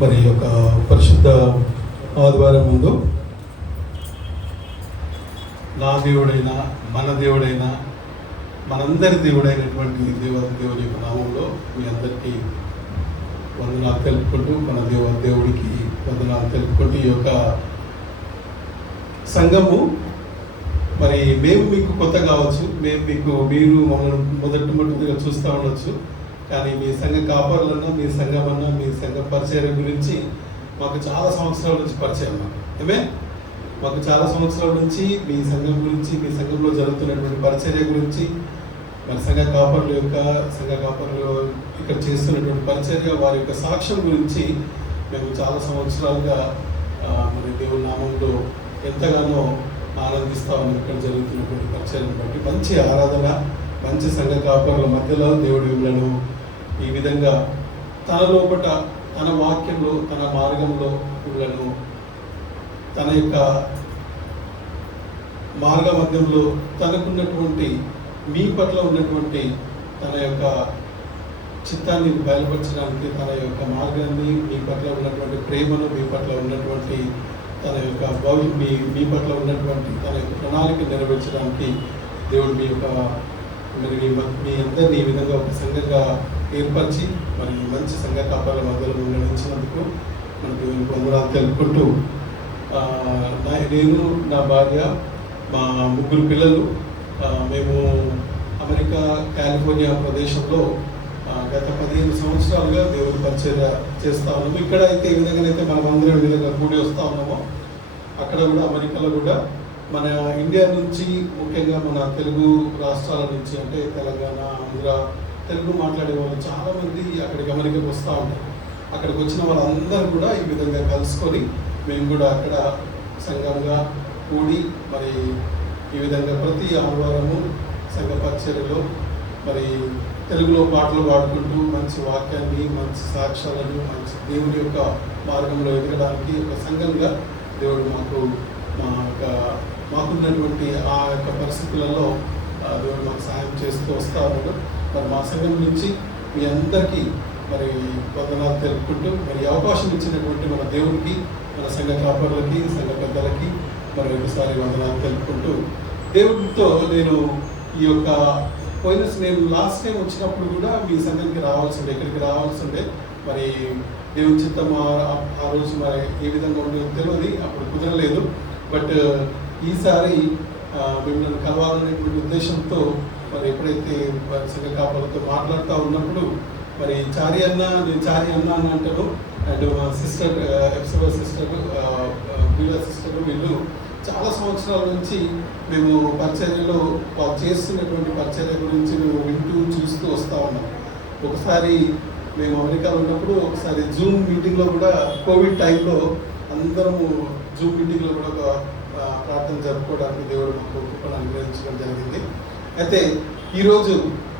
మరి యొక్క పరిశుద్ధ ఆదివారం ముందు నా దేవుడైన మన దేవుడైన మనందరి దేవుడైనటువంటి దేవుని యొక్క నామంలో మీ అందరికీ వందనాలు తెలుపుకుంటూ మన దేవుడికి వందనాలు తెలుపుకుంటూ ఈ యొక్క సంఘము మరి మేము మీకు కొత్త కావచ్చు, మీరు మమ్మల్ని మొదటిగా చూస్తూ ఉండొచ్చు. కానీ మీ సంఘ కాపరులన్నా, మీ సంఘమన్నా, మీ సంఘ పరిచయం గురించి మాకు చాలా సంవత్సరాల నుంచి పరిచయం. మాకు చాలా సంవత్సరాల నుంచి మీ సంఘం గురించి, మీ సంఘంలో జరుగుతున్నటువంటి పరిచర్య గురించి, మరి సంఘ కాపరులు ఇక్కడ చేస్తున్నటువంటి పరిచర్య, వారి యొక్క సాక్ష్యం గురించి మేము చాలా సంవత్సరాలుగా మరి దేవుని నామంలో ఎంతగానో ఆనందిస్తూ ఉన్నాం. ఇక్కడ జరుగుతున్నటువంటి పరిచర్యను బట్టి మంచి ఆరాధన, మంచి సంఘ కాపరుల మధ్యలో దేవుడు వీళ్ళను ఈ విధంగా తన లోపట, తన వాక్యంలో, తన మార్గంలో వీళ్ళను తన యొక్క మార్గ మధ్యంలో తనకున్నటువంటి మీ పట్ల ఉన్నటువంటి తన యొక్క చిత్తాన్ని బయలుపరచడానికి, తన యొక్క మార్గాన్ని, మీ పట్ల ఉన్నటువంటి ప్రేమను, మీ పట్ల ఉన్నటువంటి తన యొక్క మీ పట్ల ఉన్నటువంటి తన యొక్క ప్రణాళిక నెరవేర్చడానికి దేవుడు మీ యొక్క మీ అందరినీ ఈ విధంగా ఒక సంఘంగా ఏర్పరిచి మరి మంచి సంఘ కాపాల మధ్యలో నిర్ణయించినందుకు మనకు వందనాలు తెలుపుకుంటూ, నేను, నా భార్య, మా 3 పిల్లలు మేము అమెరికా కాలిఫోర్నియా ప్రదేశంలో గత 15 సంవత్సరాలుగా దేవుని పరిచర్య చేస్తూ ఉన్నాము. ఇక్కడ అయితే ఈ విధంగానైతే మనం అందరం ఈ విధంగా కూడి వస్తూ ఉన్నామో, అక్కడ కూడా అమెరికాలో కూడా మన ఇండియా నుంచి, ముఖ్యంగా మన తెలుగు రాష్ట్రాల నుంచి, అంటే తెలంగాణ, ఆంధ్ర, తెలుగు మాట్లాడే వాళ్ళు చాలామంది అక్కడికి అమెరికాకి వస్తూ ఉంటారు. అక్కడికి వచ్చిన వాళ్ళందరూ కూడా ఈ విధంగా కలుసుకొని మేము కూడా అక్కడ సంఘంగా కూడి మరి ఈ విధంగా ప్రతి ఆదివారము సంఘ పరిచర్యలో మరి తెలుగులో పాటలు పాడుకుంటూ మంచి వాక్యాన్ని, మంచి సాక్ష్యాలను, మంచి దేవుడి యొక్క మార్గంలో ఎదగడానికి ఒక సంఘంగా దేవుడు మాకున్నటువంటి ఆ యొక్క పరిస్థితులలో దేవుడు మాకు సహాయం చేస్తూ వస్తూ ఉన్నాడు. మరి మా సంఘం నుంచి మీ అందరికీ మరి వందనాలు తెలుపుకుంటూ, మరి అవకాశం ఇచ్చినటువంటి మన దేవుడికి, మన సంఘ కాపరులకి, సంఘ పెద్దలకి మరి ఒకసారి వందనాలు తెలుపుకుంటూ, దేవుడితో నేను ఈ యొక్క నేను లాస్ట్ టైం వచ్చినప్పుడు కూడా మీ సంఘానికి ఇక్కడికి రావాల్సి ఉండే. మరి దేవుని చిత్తం ఆ రోజు మరి ఏ విధంగా ఉండేదో తెలియదు, అప్పుడు కుదరలేదు. బట్ ఈసారి మిమ్మల్ని కలవాలనేటువంటి ఉద్దేశంతో మరి ఎప్పుడైతే సంఘ కాపరులతో మాట్లాడుతూ ఉన్నప్పుడు మరి నేను చారి అన్న అని అంటాను. అండ్ మా సిస్టర్ ఎఫ్సవ సిస్టర్, వీళ్ళ సిస్టర్, వీళ్ళు చాలా సంవత్సరాల నుంచి మేము పరిచర్యలో వాళ్ళు చేస్తున్నటువంటి పరిచర్య గురించి మేము వింటూ చూస్తూ వస్తూ ఉన్నాం. ఒకసారి మేము అమెరికాలో ఉన్నప్పుడు ఒకసారి జూమ్ మీటింగ్లో కూడా, కోవిడ్ టైంలో అందరము జూమ్ మీటింగ్లో కూడా ఒక ప్రార్థన జరుపుకోవడానికి దేవుడు మాకు కృపను అనుగ్రహించడం జరిగింది. అయితే ఈరోజు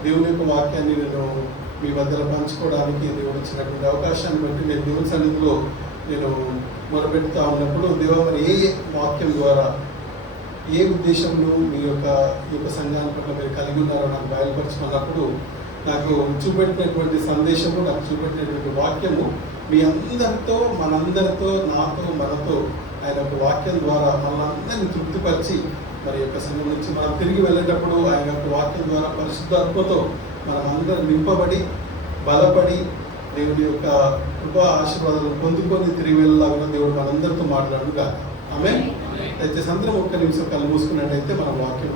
దేవుని యొక్క వాక్యాన్ని నేను మీ మధ్యలో పంచుకోవడానికి దేవుడు ఇచ్చినటువంటి అవకాశాన్ని బట్టి నేను దేవుని సన్నిధిలో నేను మొదలుపెడుతూ ఉన్నప్పుడు, దేవా మరి ఏ వాక్యం ద్వారా, ఏ ఉద్దేశంలో మీ యొక్క సంఘాన్ని పట్ల మీరు కలిగి ఉన్నారో నాకు బయలుపరచుకున్నప్పుడు నాకు చూపెట్టినటువంటి సందేశము, నాకు చూపెట్టినటువంటి వాక్యము మీ అందరితో, మనందరితో, నాతో, మనతో ఆయన యొక్క వాక్యం ద్వారా మనందరినీ తృప్తిపరిచి మరి యొక్క సంఘం నుంచి మనం తిరిగి వెళ్ళేటప్పుడు ఆయన యొక్క వాక్యం ద్వారా పరిశుద్ధాత్మతో మనం అందరం నింపబడి, బలపడి, దేవుడి యొక్క కృపా ఆశీర్వాదాలు పొందుకొని తిరిగి వెళ్ళాలని దేవుడు మనందరితో మాట్లాడు కాదు. ఆమేన్. అయితే అందరం ఒక్క నిమిషం కళ్ళు మూసుకున్నట్టయితే మన వాక్యం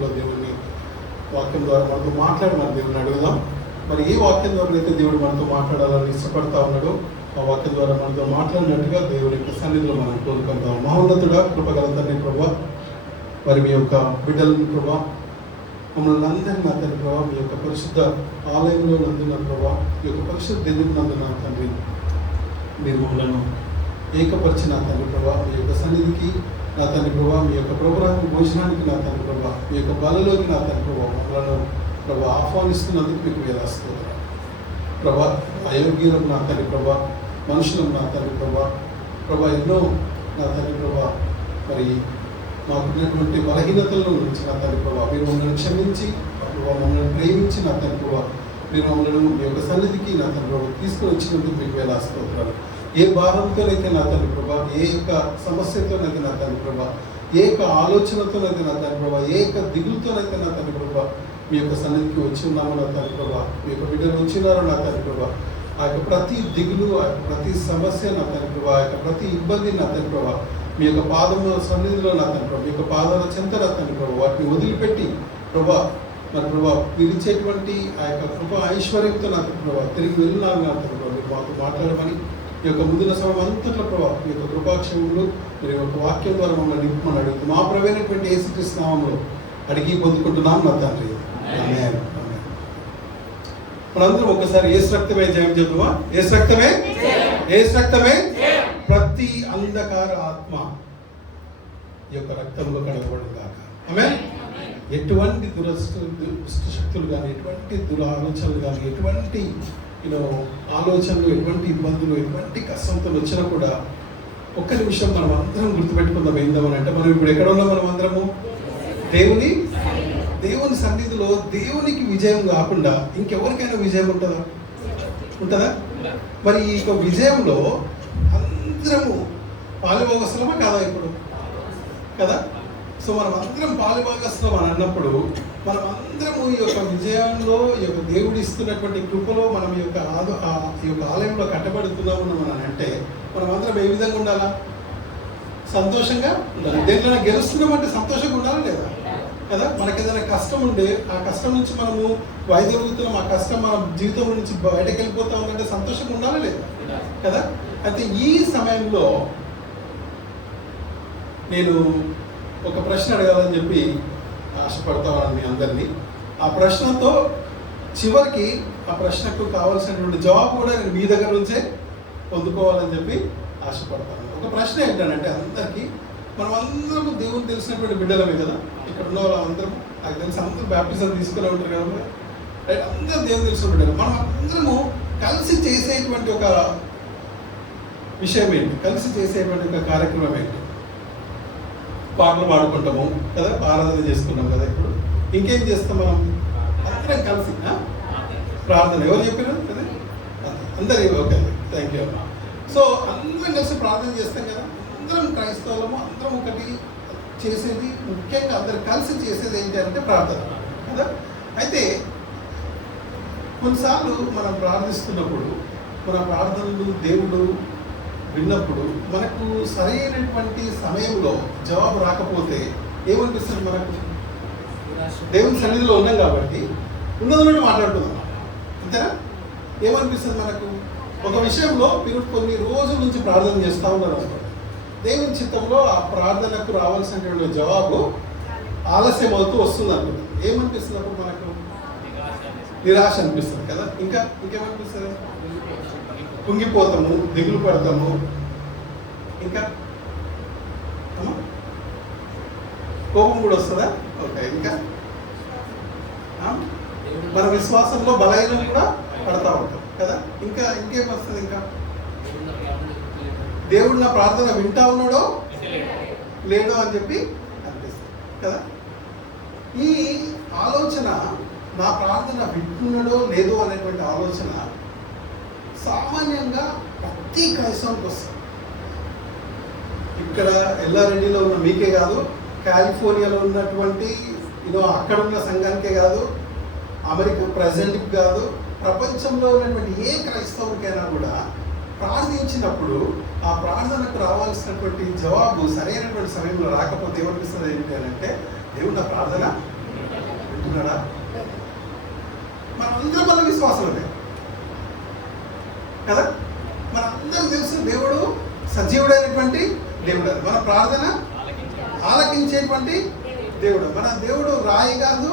ద్వారా మనతో మన దేవుడిని అడుగుదాం. మరి ఏ వాక్యం ద్వారా అయితే దేవుడు మనతో మాట్లాడాలని ఇష్టపడతా ఉన్నాడో ఆ వాక్యం ద్వారా మనతో మాట్లాడినట్టుగా దేవుడి యొక్క సన్నిధిలో మనం కోరుకుంటాం. మహోన్నతుడా, కృపగల తండ్రి ప్రభా, మరి మీ యొక్క బిడ్డలను ప్రభా, మమ్మల్ని అందరినీ నా తండ్రి ప్రభా, మీ యొక్క పరిశుద్ధ ఆలయంలో నందున ప్రభా, ఈ యొక్క పరిశుద్ధ దినం నందున తండ్రి మీరు మమ్మల్ని ఏకపరిచిన తండ్రి ప్రభా, మీ యొక్క సన్నిధికి నా తండ్రి ప్రభా, మీ యొక్క ప్రోగ్రాం భోజనానికి నా తండ్రి ప్రభా, మీ యొక్క బలలోకి నా తండ్రి ప్రభా మమ్మల్ని ప్రభా ఆహ్వానిస్తున్నందుకు మీకు వేలాస్తుంది ప్రభా. అయోగ్యులకు నా తండ్రి ప్రభా, మనుషులకు నా తండ్రి ప్రభా ఎన్నో నా తండ్రి ప్రభా మరి మాకున్నటువంటి బలహీనతల నుంచి నా తండ్రి ప్రభా మీరు మమ్మల్ని క్షమించి, మమ్మల్ని ప్రేమించి నా తండ్రి ప్రభా మీరు మమ్మల్ని మీ యొక్క సన్నిధికి నా తండ్రి ప్రభా తీసుకొని వచ్చినందుకు మీకు వేలాస్తోత్రాలు. ఏ భారంతోనైతే నా తండ్రి ప్రభా, ఏ యొక్క సమస్యతోనైతే నా తండ్రి ప్రభా, ఏ యొక్క ఆలోచనతోనైతే నా తండ్రి ప్రభా, ఏ యొక్క దిగులతోనైతే నా తండ్రి ప్రభా మీ యొక్క సన్నిధికి వచ్చి ఉన్నామో నా తండ్రి ప్రభా, మీ యొక్క బిడ్డలు వచ్చినారో నా తండ్రి ప్రభా, ఆ యొక్క ప్రతి దిగులు, ఆ యొక్క ప్రతి సమస్య నా తండ్రి ప్రభా, ఆ యొక్క ప్రతి ఇబ్బంది నా తండ్రి ప్రభా మీ యొక్క పాదముల సన్నిధిలో నా తండ్రి ప్రభా, మీ యొక్క పాదాల చెంత నా తండ్రి ప్రభా వాటిని వదిలిపెట్టి ప్రభా మరి ప్రభా పిలిచేటువంటి ఆ యొక్క కృప ఐశ్వర్యంతో నా తండ్రి ప్రభా తిరిగి వెళ్ళినాను నా తండ్రి ప్రభా, మీరు మాతో మాట్లాడమని ఈ యొక్క ముందుల సమయం అంతట్లో ప్రభా మీ యొక్క కృపాక్షములు మీరు యొక్క వాక్యం ద్వారా మమ్మల్ని నింపమని అడుగుతూ మా ప్రవైనటువంటి యేసుక్రీస్తు నామములో అడిగి పొందుకుంటున్నాం నా తండ్రి. ఆమేన్. మనందరం ఒకసారి యేసు రక్తమే జయం చెప్తామా? యేసు రక్తమే, యేసు రక్తమే ప్రతి అంధకార ఆత్మ ఈ యొక్క రక్తంలో కడగబడును గాక. ఆమేన్. ఎటువంటి దుష్ట శక్తులు కానీ, ఎటువంటి దురాలోచనలు కానీ, ఎటువంటి ఆలోచనలు, ఎటువంటి ఇబ్బందులు, ఎటువంటి కష్టంతో వచ్చినా కూడా ఒక్క నిమిషం మనం అందరం గుర్తుపెట్టుకుందాం. ఏందామని అంటే మనం ఇప్పుడు ఎక్కడ ఉన్నాం? మనం అందరము దేవుని సన్నిధిలో. దేవునికి విజయం కాకుండా ఇంకెవరికైనా విజయం ఉంటుందా? మరి ఈ విజయంలో అందరము పాలుభాగస్తులమా కాదా? ఇప్పుడు కదా. సో మనం అందరం పాలుభాగస్తులం అని అన్నప్పుడు మనం అందరము ఈ యొక్క విజయంలో, ఈ యొక్క దేవుడు ఇస్తున్నటువంటి కృపలో మనం ఈ యొక్క ఆలయంలో కట్టబడుతున్నాము అని అంటే మనం అందరం ఏ విధంగా ఉండాలా? సంతోషంగా ఉండాలి. దేంట్లో గెలుస్తున్నామంటే సంతోషంగా ఉండాలా లేదా? కదా. మనకి ఏదైనా కష్టం ఉండే ఆ కష్టం నుంచి మనము వైదొలుగుతున్నాం, ఆ కష్టం మన జీవితం నుంచి బయటకు వెళ్ళిపోతా ఉందంటే సంతోషంగా ఉండాలా లేదా? కదా. అయితే ఈ సమయంలో నేను ఒక ప్రశ్న అడగాలని చెప్పి ఆశపడతాను మీ అందరినీ. ఆ ప్రశ్నతో చివరికి ఆ ప్రశ్నకు కావాల్సినటువంటి జవాబు కూడా నేను మీ దగ్గర నుంచే పొందుకోవాలని చెప్పి ఆశపడతాను. ఒక ప్రశ్న ఏంటంటే, అందరికీ మనం అందరము దేవుని తెలిసినటువంటి బిడ్డలమే కదా. ఇక్కడ ఉన్న వాళ్ళందరము నాకు తెలిసి అందరూ బ్యాప్టిజం తీసుకునే ఉంటారు కదా. రైట్. అందరూ దేవుని తెలిసిన బిడ్డలు. మనం అందరము కలిసి చేసేటువంటి ఒక విషయం ఏంటి? కలిసి చేసేటువంటి ఒక కార్యక్రమం ఏంటి? పాటలు పాడుకుంటాము కదా, ఆరాధన చేసుకున్నాం కదా. ఇప్పుడు ఇంకేం చేస్తాం? మనం అందరం కలిసి ప్రార్థన. ఎవరు చెప్పారు కదా? అందరూ ఓకే, థ్యాంక్ యూ. సో అందరం కలిసి ప్రార్థన చేస్తాం కదా. అందరం క్రైస్తవులము, అందరం ఒకటి చేసేది, ముఖ్యంగా అందరు కలిసి చేసేది ఏంటి అంటే ప్రార్థన కదా. అయితే కొన్నిసార్లు మనం ప్రార్థిస్తున్నప్పుడు మన ప్రార్థనలు దేవుడు విన్నప్పుడు మనకు సరైనటువంటి సమయంలో జవాబు రాకపోతే ఏమనిపిస్తుంది? మనకు దేవుని సన్నిధిలో ఉన్నాం కాబట్టి ఉన్నది మాట్లాడుతున్నాం, అంతేనా? ఏమనిపిస్తుంది మనకు? ఒక విషయంలో మీరు కొన్ని రోజుల నుంచి ప్రార్థన చేస్తూ ఉన్నారు అనుకోండి, దేవుని చిత్తంలో ఆ ప్రార్థనకు రావాల్సినటువంటి జవాబు ఆలస్యం అవుతూ వస్తుంది అనుకుంటుంది. ఏమనిపిస్తుంది అప్పుడు మనకు? నిరాశ అనిపిస్తుంది కదా. ఇంకేమనిపిస్తుంది? కుంగిపోతాము, దిగులు పడతాము. ఇంకా కోపం కూడా వస్తుందా? ఓకే. ఇంకా మన విశ్వాసంలో బలహీనం కూడా పడతా ఉంటాం కదా. ఇంకేం వస్తుంది? ఇంకా దేవుడు నా ప్రార్థన వింటా ఉన్నాడో లేడో అని చెప్పి అనిపిస్తుంది కదా. ఈ ఆలోచన, నా ప్రార్థన వింటున్నాడో లేదో అనేటువంటి ఆలోచన సామాన్యంగా ప్రతి క్రైస్తవునికి వస్తుంది. ఇక్కడ ఎల్లారెడ్డిలో ఉన్న మీకే కాదు, కాలిఫోర్నియాలో ఉన్నటువంటి అక్కడ ఉన్న సంఘానికే కాదు, అమెరికా ప్రెసిడెంట్కి కాదు, ప్రపంచంలో ఉన్నటువంటి ఏ క్రైస్తవునికైనా కూడా ప్రార్థించినప్పుడు ఆ ప్రార్థనకు రావాల్సినటువంటి జవాబు సరైనటువంటి సమయంలో రాకపోతే ఏమనిపిస్తుంది ఏంటి అని అంటే, దేవుడు నా ప్రార్థన వింటున్నాడా? మనందరం మన విశ్వాసమే కదా. మనందరం తెలుసు దేవుడు సజీవుడైనటువంటి దేవుడు, మన ప్రార్థన ఆలకించేటువంటి దేవుడు. మన దేవుడు రాయి కాదు,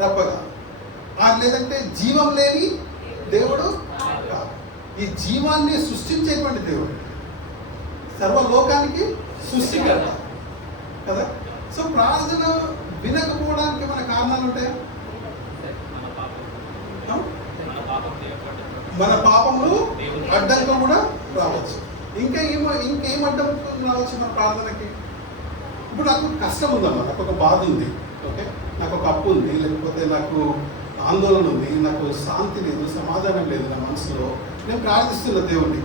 రప్ప కాదు, లేదంటే జీవం లేని దేవుడు కాదు. ఈ జీవాన్ని సృష్టించేటువంటి దేవుడు, సర్వలోకానికి సృష్టికర్త కదా. సో ప్రార్థన వినకపోవడానికి మన కారణాలు ఉంటాయా? మన పాపములు అడ్డంకం కూడా రావచ్చు. ఇంకేం అడ్డంకం రావచ్చు మన ప్రార్థనకి? ఇప్పుడు నాకు కష్టం ఉందమ్మా, నాకు ఒక బాధ ఉంది, ఓకే, నాకు ఒక అప్పు ఉంది, లేకపోతే నాకు ఆందోళన ఉంది, నాకు శాంతి లేదు, సమాధానం లేదు నా మనసులో. నేను ప్రార్థిస్తున్న దేవుణ్ణి,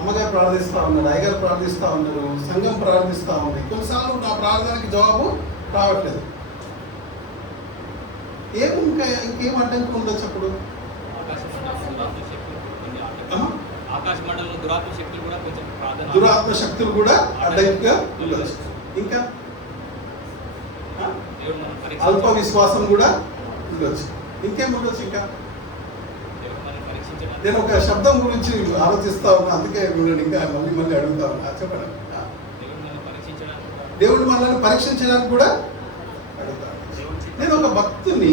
అమ్మగారు ప్రార్థిస్తూ ఉన్నారు, అయ్యగారు ప్రార్థిస్తూ ఉన్నారు, సంఘం ప్రార్థిస్తూ ఉంది. కొన్నిసార్లు నా ప్రార్థనకి జవాబు రావట్లేదు. ఇంకేం అడ్డంకి ఉండొచ్చు అప్పుడు? దురాత్మ శక్తులు కూడా అడ్డంకిగా ఉండొచ్చు. ఇంకా అల్ప విశ్వాసం కూడా ఉండొచ్చు. ఇంకేం ఉండొచ్చు? ఇంకా నేను ఒక శబ్దం గురించి ఆలోచిస్తా ఉన్నా, అందుకే నేను ఇంకా మళ్ళీ అడుగుతా ఉన్నా. చెప్పండి. దేవుడు మనల్ని పరీక్షించడానికి కూడా అడుగుతాడు. నేను ఒక భక్తుని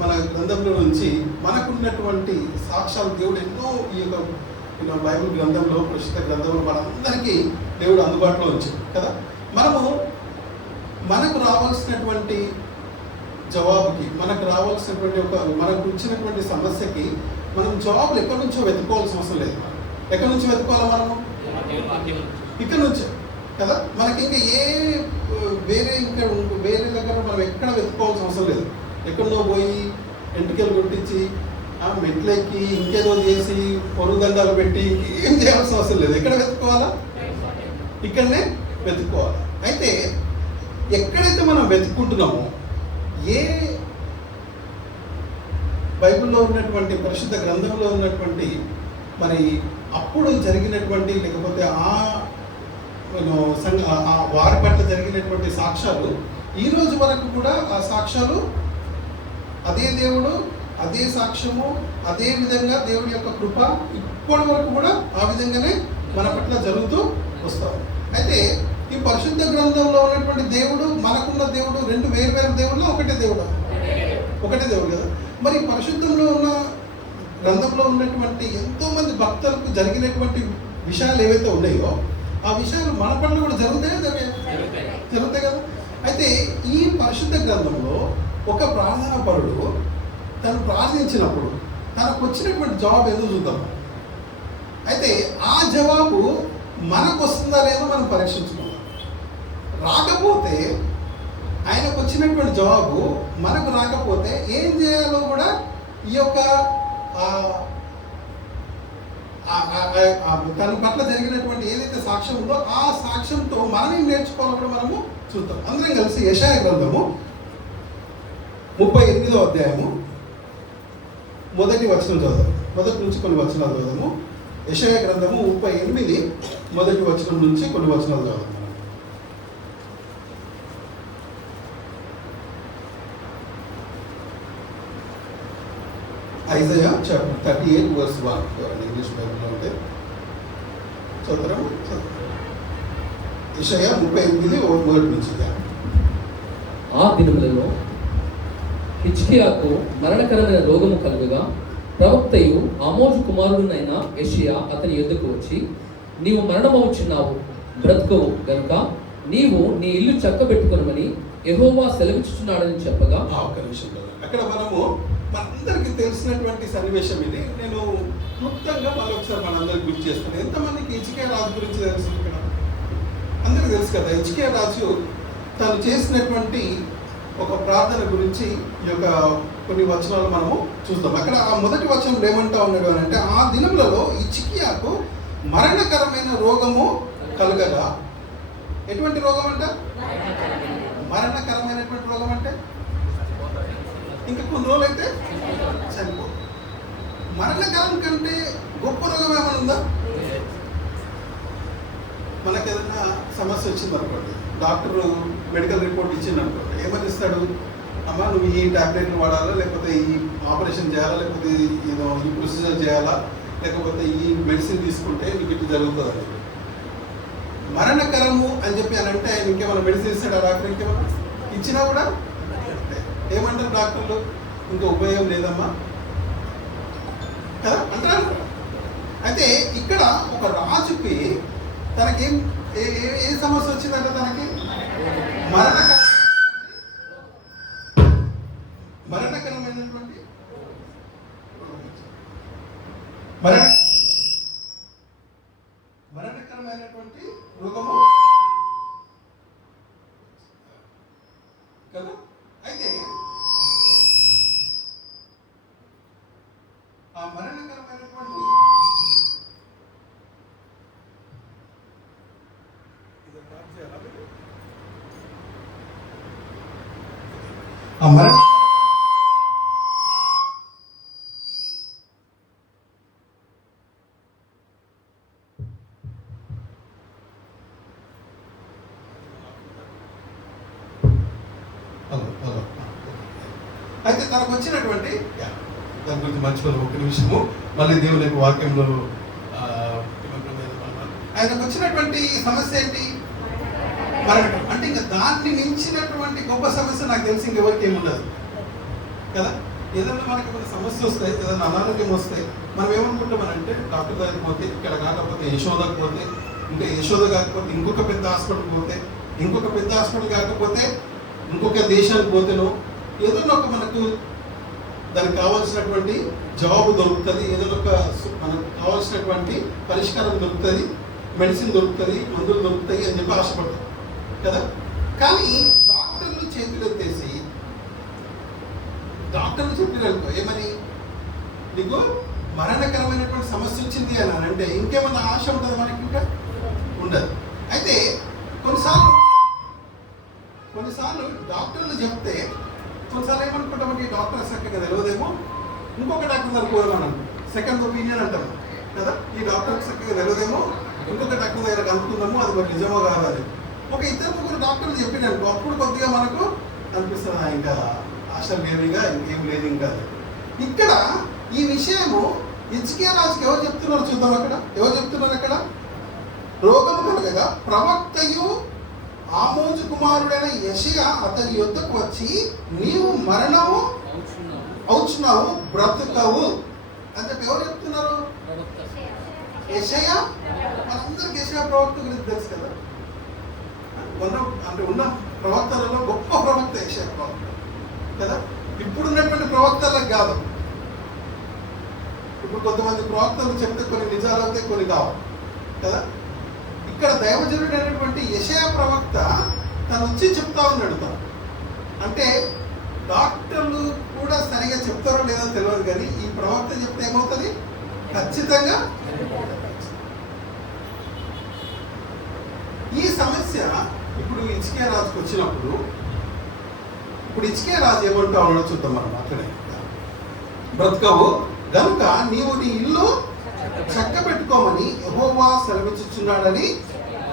మన గ్రంథంలో నుంచి మనకున్నటువంటి సాక్ష్యాలు దేవుడు ఎన్నో ఈ యొక్క బైబిల్ గ్రంథంలో, ప్రస్తుత గ్రంథంలో మనందరికీ దేవుడు అందుబాటులో ఉంచాడు కదా. మనకు రావాల్సినటువంటి జవాబుకి, మనకు రావాల్సినటువంటి మనకు వచ్చినటువంటి సమస్యకి మనం జవాబులు ఎక్కడి నుంచో వెతుక్కోవాల్సిన అవసరం లేదు. ఎక్కడి నుంచి వెతుక్కోవాలా? మనము ఇక్కడ నుంచే కదా. మనకి ఇంకా వేరే దగ్గర మనం ఎక్కడ వెతుక్కోవాల్సిన అవసరం లేదు. ఎక్కడో పోయి ఎంటికలు కొట్టించి మెట్లెక్కి ఇంకేదో చేసి పొరుగుదండాలు పెట్టి ఏం చేయాల్సిన అవసరం లేదు. ఎక్కడ వెతుక్కోవాలా? ఇక్కడనే వెతుక్కోవాలి. అయితే ఎక్కడైతే మనం వెతుక్కుంటున్నామో, ఏ బైబిల్లో ఉన్నటువంటి పరిశుద్ధ గ్రంథంలో ఉన్నటువంటి మరి అప్పుడు జరిగినటువంటి, లేకపోతే వారి పట్ల జరిగినటువంటి సాక్ష్యాలు ఈ రోజు వరకు కూడా ఆ సాక్ష్యాలు, అదే దేవుడు, అదే సాక్ష్యము, అదే విధంగా దేవుడి యొక్క కృప ఇప్పటి వరకు కూడా ఆ విధంగానే మన పట్ల జరుగుతూ వస్తాం. అయితే ఈ పరిశుద్ధ గ్రంథంలో ఉన్నటువంటి దేవుడు, మనకున్న దేవుడు రెండు వేరు దేవుళ్ళు, ఒకటే దేవుడు కదా. మరి పరిశుద్ధంలో ఉన్న గ్రంథంలో ఉన్నటువంటి ఎంతో మంది భక్తులకు జరిగినటువంటి విషయాలు ఏవైతే ఉన్నాయో ఆ విషయాలు మన పట్ల కూడా జరుగుతాయి కదా. అయితే ఈ పరిశుద్ధ గ్రంథంలో ఒక ప్రార్థనా పరుడు తను ప్రార్థించినప్పుడు తనకు వచ్చినటువంటి జవాబు ఎందుకు చూద్దాం. అయితే ఆ జవాబు మనకు వస్తుందా లేదో మనం పరీక్షించుకోవాలి. రాకపోతే, ఆయనకు వచ్చినటువంటి జవాబు మనకు రాకపోతే ఏం చేయాలో కూడా ఈ యొక్క తన పట్ల జరిగినటువంటి ఏదైతే సాక్ష్యం ఉందో ఆ సాక్ష్యంతో మనం నేర్చుకోవాలో కూడా మనము చూద్దాం. అందరం కలిసి యెషయా గ్రంథము 38వ అధ్యాయము మొదటి వచనం చదువుదాం. మొదటి నుంచి కొన్ని వచనాలు చదువుదాము. యెషయా గ్రంథము 38 మొదటి వచనం నుంచి కొన్ని వచనాలు చదువుదాం. ఐజయా చాప్టర్ 38 verse 1 ఇంగ్లీష్ బైబిల్లో ఉంటే చదువుతారా? యెషయా 38 నుంచి. ఆ దినములలో హిజ్కియాకు మరణకరమైన రోగము కలుగగా ప్రవక్తయు ఆమోజు కుమారుడునైన యెషయా అతని యొద్దకు వచ్చి, నీవు మరణమవుచున్నావు, బ్రతుకవు గనుక నీవు నీ ఇల్లు చక్కబెట్టుకొనమని యెహోవా సెలవిచ్చుచున్నాడని చెప్పగా. అక్కడ మనందరికీ తెలిసినటువంటి సన్నివేశం ఇది. నేను క్లుప్తంగా మళ్ళీ ఒకసారి మనందరికి గుర్తు చేస్తాను. ఎంతమందికి హిజ్కియా రాజు గురించి తెలుసు? ఇక్కడ అందరికీ తెలుసు కదా. హిజ్కియా రాజు తను చేసినటువంటి ఒక ప్రార్థన గురించి ఈ యొక్క కొన్ని వచనాలు మనము చూద్దాం. అక్కడ ఆ మొదటి వచనం ఏమంటా ఉన్నాడు అని అంటే, ఆ దినములలో హిజ్కియాకు మరణకరమైన రోగము కలుగగా. ఎటువంటి రోగం అంట? మరణకరమైనటువంటి రోగం అంటే ఇంకా కొన్ని రోజులు అయితే చనిపోతుంది. మరణకరం కంటే గొప్ప రోగం ఏమైనా ఉందా? మనకు ఏదైనా సమస్య వచ్చిందనుకోండి, డాక్టర్ మెడికల్ రిపోర్ట్ ఇచ్చిందనుకోండి, ఏమని ఇస్తాడు? అమ్మ, నువ్వు ఈ టాబ్లెట్లు వాడాలా, లేకపోతే ఈ ఆపరేషన్ చేయాలా, లేకపోతే ఈ ప్రొసీజర్ చేయాలా, లేకపోతే ఈ మెడిసిన్ తీసుకుంటే నీకు ఇటు జరుగుతుంది. మరణకరము అని చెప్పి అని అంటే ఆయన ఇంకేమైనా మెడిసిన్ ఇస్తాడు? ఆ డాక్టర్ ఇంకేమైనా ఇచ్చినా కూడా ఏమంటారు డాక్టర్లు? ఇంకా ఉపయోగం లేదమ్మా కదా అంటారు. అయితే ఇక్కడ ఒక రాజుకి తనకేం ఏ సమస్య వచ్చిందంటే తనకి మరణకరమైనటువంటి మరణకరమైనటువంటి రోగము కదా. అయితే ఆ మరణకరమైనటువంటి ఆ మరణ అయితే తనకు వచ్చినటువంటి దాని గురించి మర్చిపోదు ఒక్క నిమిషము, మళ్ళీ దేవుని యొక్క వాక్యంలో ఆయనకు వచ్చినటువంటి సమస్య ఏంటి? మరణం. అంటే ఇంకా దాన్ని మించినటువంటి గొప్ప సమస్య నాకు తెలిసి ఇంకెవరికి ఏముండదు కదా. ఏదైనా మనకి కొన్ని సమస్య వస్తాయి, ఏదైనా అనారోగ్యం వస్తాయి, మనం ఏమనుకుంటామనంటే డాక్టర్ దగ్గరికి పోతే, ఇక్కడ కాకపోతే యశోదకు పోతే, ఇంకా యశోద కాకపోతే ఇంకొక పెద్ద హాస్పిటల్ పోతే, ఇంకొక పెద్ద హాస్పిటల్ కాకపోతే ఇంకొక దేశానికి పోతేనో ఏదో ఒక మనకు దానికి కావాల్సినటువంటి జవాబు దొరుకుతుంది, ఏదో ఒక మనకు కావాల్సినటువంటి పరిష్కారం దొరుకుతుంది, మెడిసిన్ దొరుకుతుంది, మందులు దొరుకుతాయి అని చెప్పి ఆశపడతాం కదా. కానీ డాక్టర్లు చేతులెత్తేసి డాక్టర్లు చెప్పిననుకో ఏమని, నీకు మరణకరమైనటువంటి సమస్య వచ్చింది అని అంటే ఇంకేమన్నా ఆశ ఉంటుంది మనకి? ఇంకా ఉండదు. అయితే కొన్నిసార్లు డాక్టర్లు చెప్తే కొన్నిసార్లు ఏమనుకుంటామంటే ఈ డాక్టర్ చక్కగా తెలియదేమో, ఇంకొక డాక్టర్ దగ్గర పోదామని సెకండ్ ఒపీనియన్ అంటారు కదా. ఈ డాక్టర్ చక్కగా తెలియదేమో, ఇంకొక డాక్టర్ దగ్గర కనుక్కుందాము, అది మరి నిజమో కావాలి. ఒక ఇద్దరు ముగ్గురు డాక్టర్లు చెప్పినారు, అప్పుడు కొద్దిగా మనకు అనిపిస్తుంది ఇంకా ఆశలు లేవిగా, ఇంకేం లేదు ఇంకా. ఇక్కడ ఈ విషయము హిజ్కియా రాజుకి ఎవరు చెప్తున్నారు చూద్దాం. ఎవరు చెప్తున్నారు అక్కడ? రోగము కలగగా ప్రవక్తయు ఆమోజు కుమారుడైన యెషయా అతని యొద్దకు వచ్చి, నీవు మరణము అవుచున్నావు, బ్రతుకవు అని చెప్పి ఎవరు చెప్తున్నారు? యెషయా. మనందరికి యెషయా ప్రవక్త గురించి తెలుసు కదా. ఉన్న ప్రవక్తలలో గొప్ప ప్రవక్త యెషయా ప్రవక్త కదా. ఇప్పుడు ఉన్నటువంటి ప్రవక్తలకు కాదు. ఇప్పుడు కొంతమంది ప్రవక్తలు చెప్తే కొన్ని నిజాలు అవుతాయి, కొన్ని కావు కదా. ఇక్కడ దైవజనుడు అనేటువంటి యెషయా ప్రవక్త తను వచ్చి చెప్తా ఉన్నాడు తను. అంటే డాక్టర్లు కూడా సరిగా చెప్తారో లేదో తెలియదు, కానీ ఈ ప్రవక్త చెప్తే ఏమవుతుంది? ఖచ్చితంగా. ఈ సమస్య ఇప్పుడు హిజ్కియా రాజుకు వచ్చినప్పుడు, ఇప్పుడు హిజ్కియా రాజు ఏమంటా ఉన్నాడో చూద్దాం మనం. అక్కడే బ్రతుకవు గనుక నీవు నీ ఇల్లు చక్క పెట్టుకోమని యెహోవా సెలవిచ్చుచున్నాడని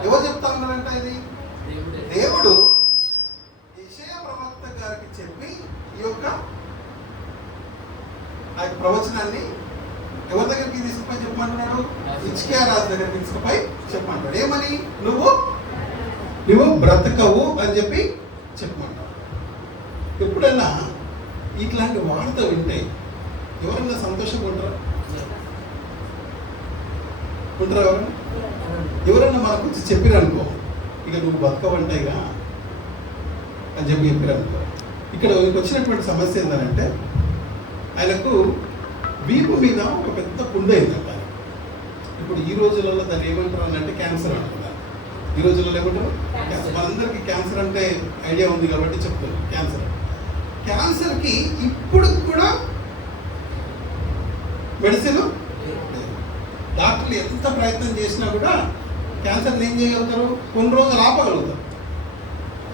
ఎవరు చెప్తా ఉన్నారంట? ఇది దేవుడు యెషయా ప్రవక్త గారికి చెప్పి ఈ యొక్క ఆ ప్రవచనాన్ని ఎవరి దగ్గరికి తీసుకుపోయి చెప్పమంటున్నాడు? హిజ్కియా రాజు దగ్గరికి తీసుకుపోయి చెప్పమంటాడు. ఏమని? నువ్వు బ్రతకవు అని చెప్పి చెప్పమంటాడు. ఎప్పుడైనా ఇట్లాంటి వార్త వింటే ఎవరైనా సంతోషంగా ఉంటారా? ఎవరైనా మన గురించి చెప్పిరనుకో, ఇక నువ్వు బతకవంటాయిగా అని చెప్పి చెప్పిరనుకో. ఇక్కడ వచ్చినటువంటి సమస్య ఏంటంటే ఆయనకు వీపు మీద ఒక పెద్ద పుండు అయిందంట. ఇప్పుడు ఈ రోజులలో దాన్ని ఏమంటారు అని అంటే క్యాన్సర్ అంటున్నారు. ఈ రోజులలో ఏమంటారు? మనందరికీ క్యాన్సర్ అంటే ఐడియా ఉంది కాబట్టి చెప్తాను. క్యాన్సర్కి ఇప్పుడు కూడా మెడిసిన్ డాక్టర్లు ఎంత ప్రయత్నం చేసినా కూడా క్యాన్సర్ని ఏం చేయగలుగుతారు? కొన్ని రోజులు ఆపగలుగుతారు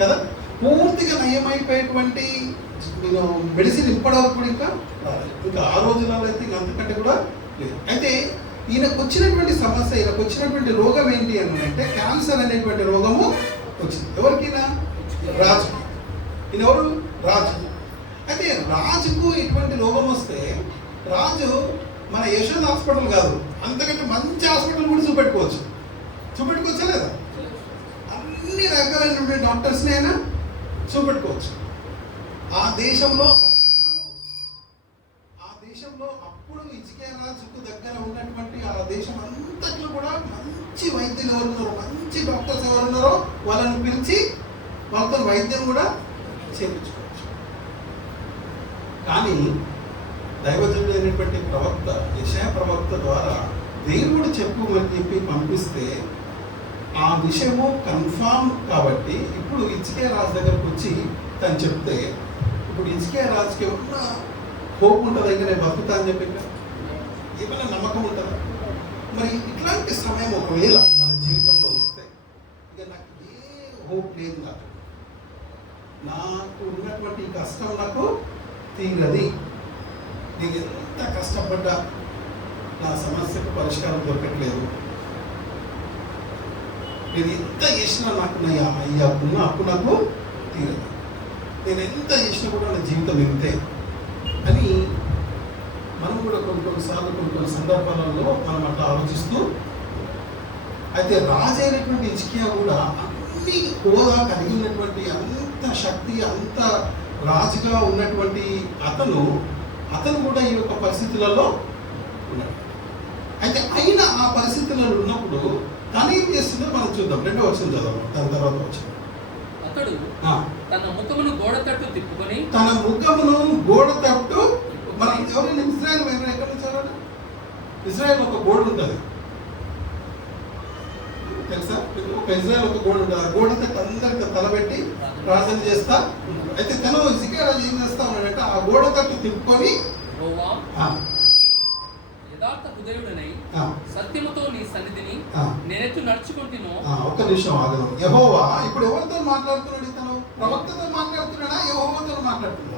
కదా. పూర్తిగా నయమైపోయేటువంటి మెడిసిన్ ఇప్పటివరకు కూడా ఇంకా ఆ రోజులలో అయితే ఇంకా అంతకంటే కూడా లేదు. అయితే ఈయనకు వచ్చినటువంటి సమస్య, ఈయనకు వచ్చినటువంటి రోగం ఏంటి అని అంటే క్యాన్సర్ అనేటువంటి రోగము వచ్చింది. ఎవరికైనా? రాజుకి. ఈయన ఎవరు? రాజు. అయితే రాజుకు ఇటువంటి రోగం వస్తే రాజు మన యశోద హాస్పిటల్ కాదు, అంతకంటే మంచి హాస్పిటల్ కూడా చూపెట్టుకోవచ్చా లేదా? అన్ని రకాలైనటువంటి డాక్టర్స్ని అయినా చూపెట్టుకోవచ్చు. ఆ దేశంలో అప్పుడు హిజ్కియా రాజుకు దగ్గర ఉన్నటువంటి ఆ దేశం అంతట్లో కూడా మంచి వైద్యులు ఎవరు ఉన్నారో, మంచి డాక్టర్స్ ఎవరు ఉన్నారో వాళ్ళని పిలిచి వాళ్ళతో వైద్యం కూడా చేయించుకోవచ్చు. కానీ దైవజనుడు అయినటువంటి ప్రవక్త యెషయా ప్రవక్త ద్వారా దేవుడు చెప్పుమని చెప్పి పంపిస్తే ఆ విషయము కన్ఫామ్ కాబట్టి ఇప్పుడు హిజ్కియా రాజు దగ్గరకు వచ్చి తను చెప్తే ఇప్పుడు హిజ్కియా రాజుకి ఏమన్నా హోప్ ఉంటుందా? ఇంకా నేను బతుకుతా అని చెప్పి ఏమైనా నమ్మకం ఉంటుందా? మరి ఇట్లాంటి సమయం ఒకవేళ మన జీవితంలో వస్తే ఇక నాకు నాకు ఉన్నటువంటి ఈ కష్టం నాకు తీరది. నేను ఎంత కష్టపడ్డా నా సమస్యకు పరిష్కారం దొరకట్లేదు. నేను ఎంత చేసినా నాకు నా ఉన్న అప్పు నాకు తీరదు. నేను ఎంత చేసినా కూడా నా జీవితం ఇంతే అని మనం కూడా కొన్నిసార్లు కొన్ని సందర్భాలలో మనం అట్లా ఆలోచిస్తూ, అయితే రాజు అయినటువంటి హిజ్కియా కూడా అన్ని హోదా కలిగి ఉన్నటువంటి, అంత శక్తి, అంత రాజుగా ఉన్నటువంటి అతను కూడా ఈ యొక్క పరిస్థితులలో ఉన్నాడు. అయితే అయినా ఆ పరిస్థితులలో ఉన్నప్పుడు తను ఏం చేస్తుందో మనం చూద్దాం. 2వ వచనం చదవం, దాని తర్వాత వచ్చింది. అతడు తన ముఖమును గోడ తట్టు తిప్పుకొని, మన ఎవరైనా ఇజ్రాయెల్ ఎక్కడి నుంచి చదవాలి? ఇజ్రాయెల్ ఒక గోడ ఉంటుంది తెలుసా? ఒక ఇజ్రాయెల్ ఒక గోడ ఉంటుంది. ఆ గోడ తట్టు అందరికి తలబెట్టి ప్రార్థన చేస్తా. అయితే తను హిజ్కియా ఏం చేస్తా ఉన్నాడంటే ఆ గోడ తట్టు తిప్పుకొని, యథార్థ హృదయుడనై సత్యముతో నీ సన్నిధిని నేనెత్తు నడుచుకుంటును. ఒక్క నిమిషం ఆగదు. యెహోవా ఇప్పుడు ఎవరితో మాట్లాడుతున్నాడు? తను ప్రవక్తతో మాట్లాడుతున్నాడా? యెహోవాతో మాట్లాడుతున్నాడు?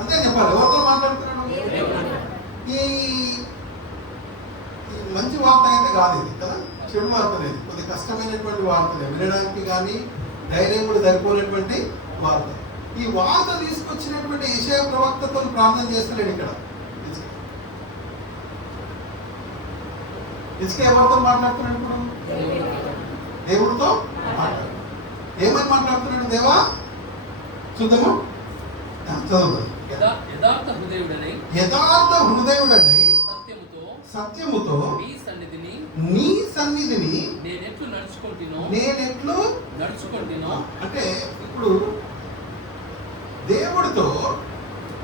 అంతే చెప్పాలి. ఎవరితో మాట్లాడుతున్నాడు? ఈ మంచి వార్త అయితే కాదు ఇది కదా, చెడు వార్త లేదు. కొద్ది కష్టమైనటువంటి వార్తలే, వినడానికి కానీ ధైర్యం కూడా సరిపోయినటువంటి వార్త. ఈ వార్త తీసుకొచ్చినటువంటి యెషయా ప్రవక్తతో ప్రార్థన చేస్తలేడు ఇక్కడ. హిజ్కియా ఎవరితో మాట్లాడుతున్నాడు? ఇప్పుడు దేవుడితో మాట్లాడు. ఏమని మాట్లాడుతున్నాడు? దేవా చూద్దాము, చదువు. యథార్థ హృదయుడనై సత్యముతో నీ సన్నిధిని నేనెట్లు నడుచుకుంటును. అంటే ఇప్పుడు దేవుడితో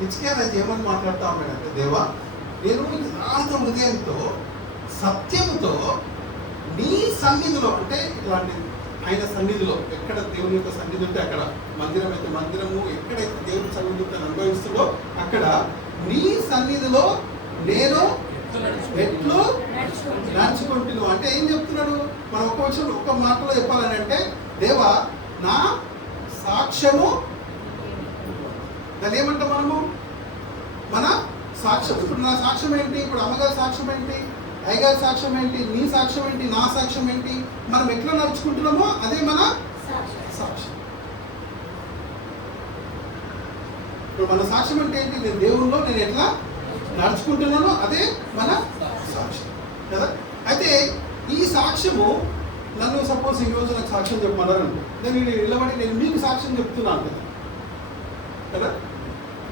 హిజ్కియా ఏమని మాట్లాడుతా ఉన్నాడంటే, దేవా నేను యథార్థ హృదయంతో సత్యముతో నీ సన్నిధిలో, అంటే ఇలాంటి ఆయన సన్నిధిలో, ఎక్కడ దేవుని యొక్క సన్నిధి ఉంటే అక్కడ, మందిరం అయితే మందిరము, ఎక్కడైతే దేవుని సన్నిధి అనుభవిస్తుందో అక్కడ నీ సన్నిధిలో నేను ఎట్లు నడుచుకుంటున్నాను. అంటే ఏం చెప్తున్నాడు? మనం ఒక్క మాటలో చెప్పాలని అంటే, దేవా నా సాక్ష్యము, దాన్ని ఏమంటాం మనము? మన సాక్ష్యం. ఇప్పుడు నా సాక్ష్యం ఏంటి? ఇప్పుడు అమ్మగారి సాక్ష్యం ఏంటి? అయ్యగారి సాక్ష్యం ఏంటి? నీ సాక్ష్యం ఏంటి? నా సాక్ష్యం ఏంటి? మనం ఎట్లా నడుచుకుంటున్నామో అదే మన సాక్ష్యం. ఇప్పుడు మన సాక్ష్యం అంటే ఏంటి? నేను దేవుల్లో నేను ఎట్లా నడుచుకుంటున్నానో అదే మన సాక్ష్యం కదా. అయితే ఈ సాక్ష్యము, నన్ను సపోజ్ ఈ రోజు నాకు సాక్ష్యం చెప్పమన్నారు, నేను నిలబడి నేను మీకు సాక్ష్యం చెప్తున్నాను కదా.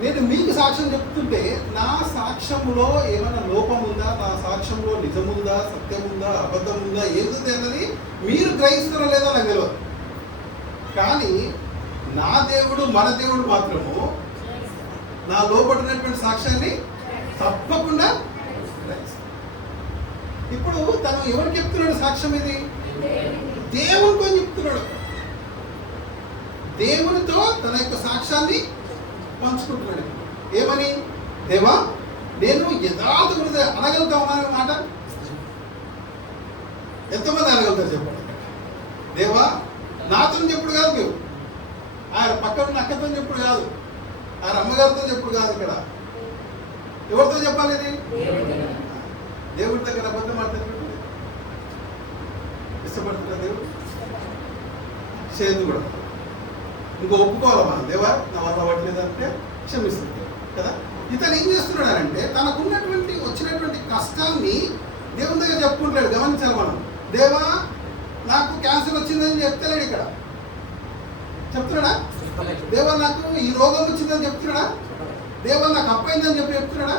నేను మీకు సాక్ష్యం చెప్తుంటే నా సాక్ష్యంలో ఏమైనా లోపం ఉందా, నా సాక్ష్యంలో నిజముందా, సత్యం ఉందా, అబద్ధం ఉందా, ఏది అన్నది మీరు గ్రహిస్తారో లేదో నాకు తెలియదు. కానీ నా దేవుడు, మన దేవుడు మాత్రము నా లోపడినటువంటి సాక్ష్యాన్ని తప్పకుండా గ్రహిస్తాడు. ఇప్పుడు తను ఎవరికి చెప్తున్నాడు సాక్ష్యం? ఇది దేవునితో చెప్తున్నాడు. దేవునితో తన యొక్క సాక్ష్యాన్ని పంచుకుంటున్నాడు. ఏమని? దేవా నేను యథార్థ హృదయం అనగలుగుతామా అనే మాట ఎంతమంది అనగలుగుతారు చెప్పండి? దేవా నాతో చెప్పుడు కాదు, నువ్వు ఆయన పక్కన అక్కతో చెప్పుడు కాదు, ఆయన అమ్మగారితో చెప్పుడు కాదు. ఇక్కడ ఎవరితో చెప్పాలి? ఇది దేవుడి దగ్గర అబద్ధం ఆడతాడు. ఇష్టపడుతున్నా దేవుడు చేతి కూడా ఇంకో ఒప్పుకోవాలి మనం. దేవా నా వల్ల అవ్వట్లేదంటే క్షమిస్తుంది కదా. ఇతను ఏం చేస్తున్నాడంటే తనకున్నటువంటి వచ్చినటువంటి కష్టాన్ని దేవుని దగ్గర చెప్పుకుంటాడు. గమనించాలి మనం. దేవా నాకు క్యాన్సర్ వచ్చిందని చెప్తలేడు ఇక్కడ. చెప్తున్నాడా? దేవా నాకు ఈ రోగం వచ్చిందని చెప్తున్నాడా? దేవా నాకు అప్పైందని చెప్తున్నాడా?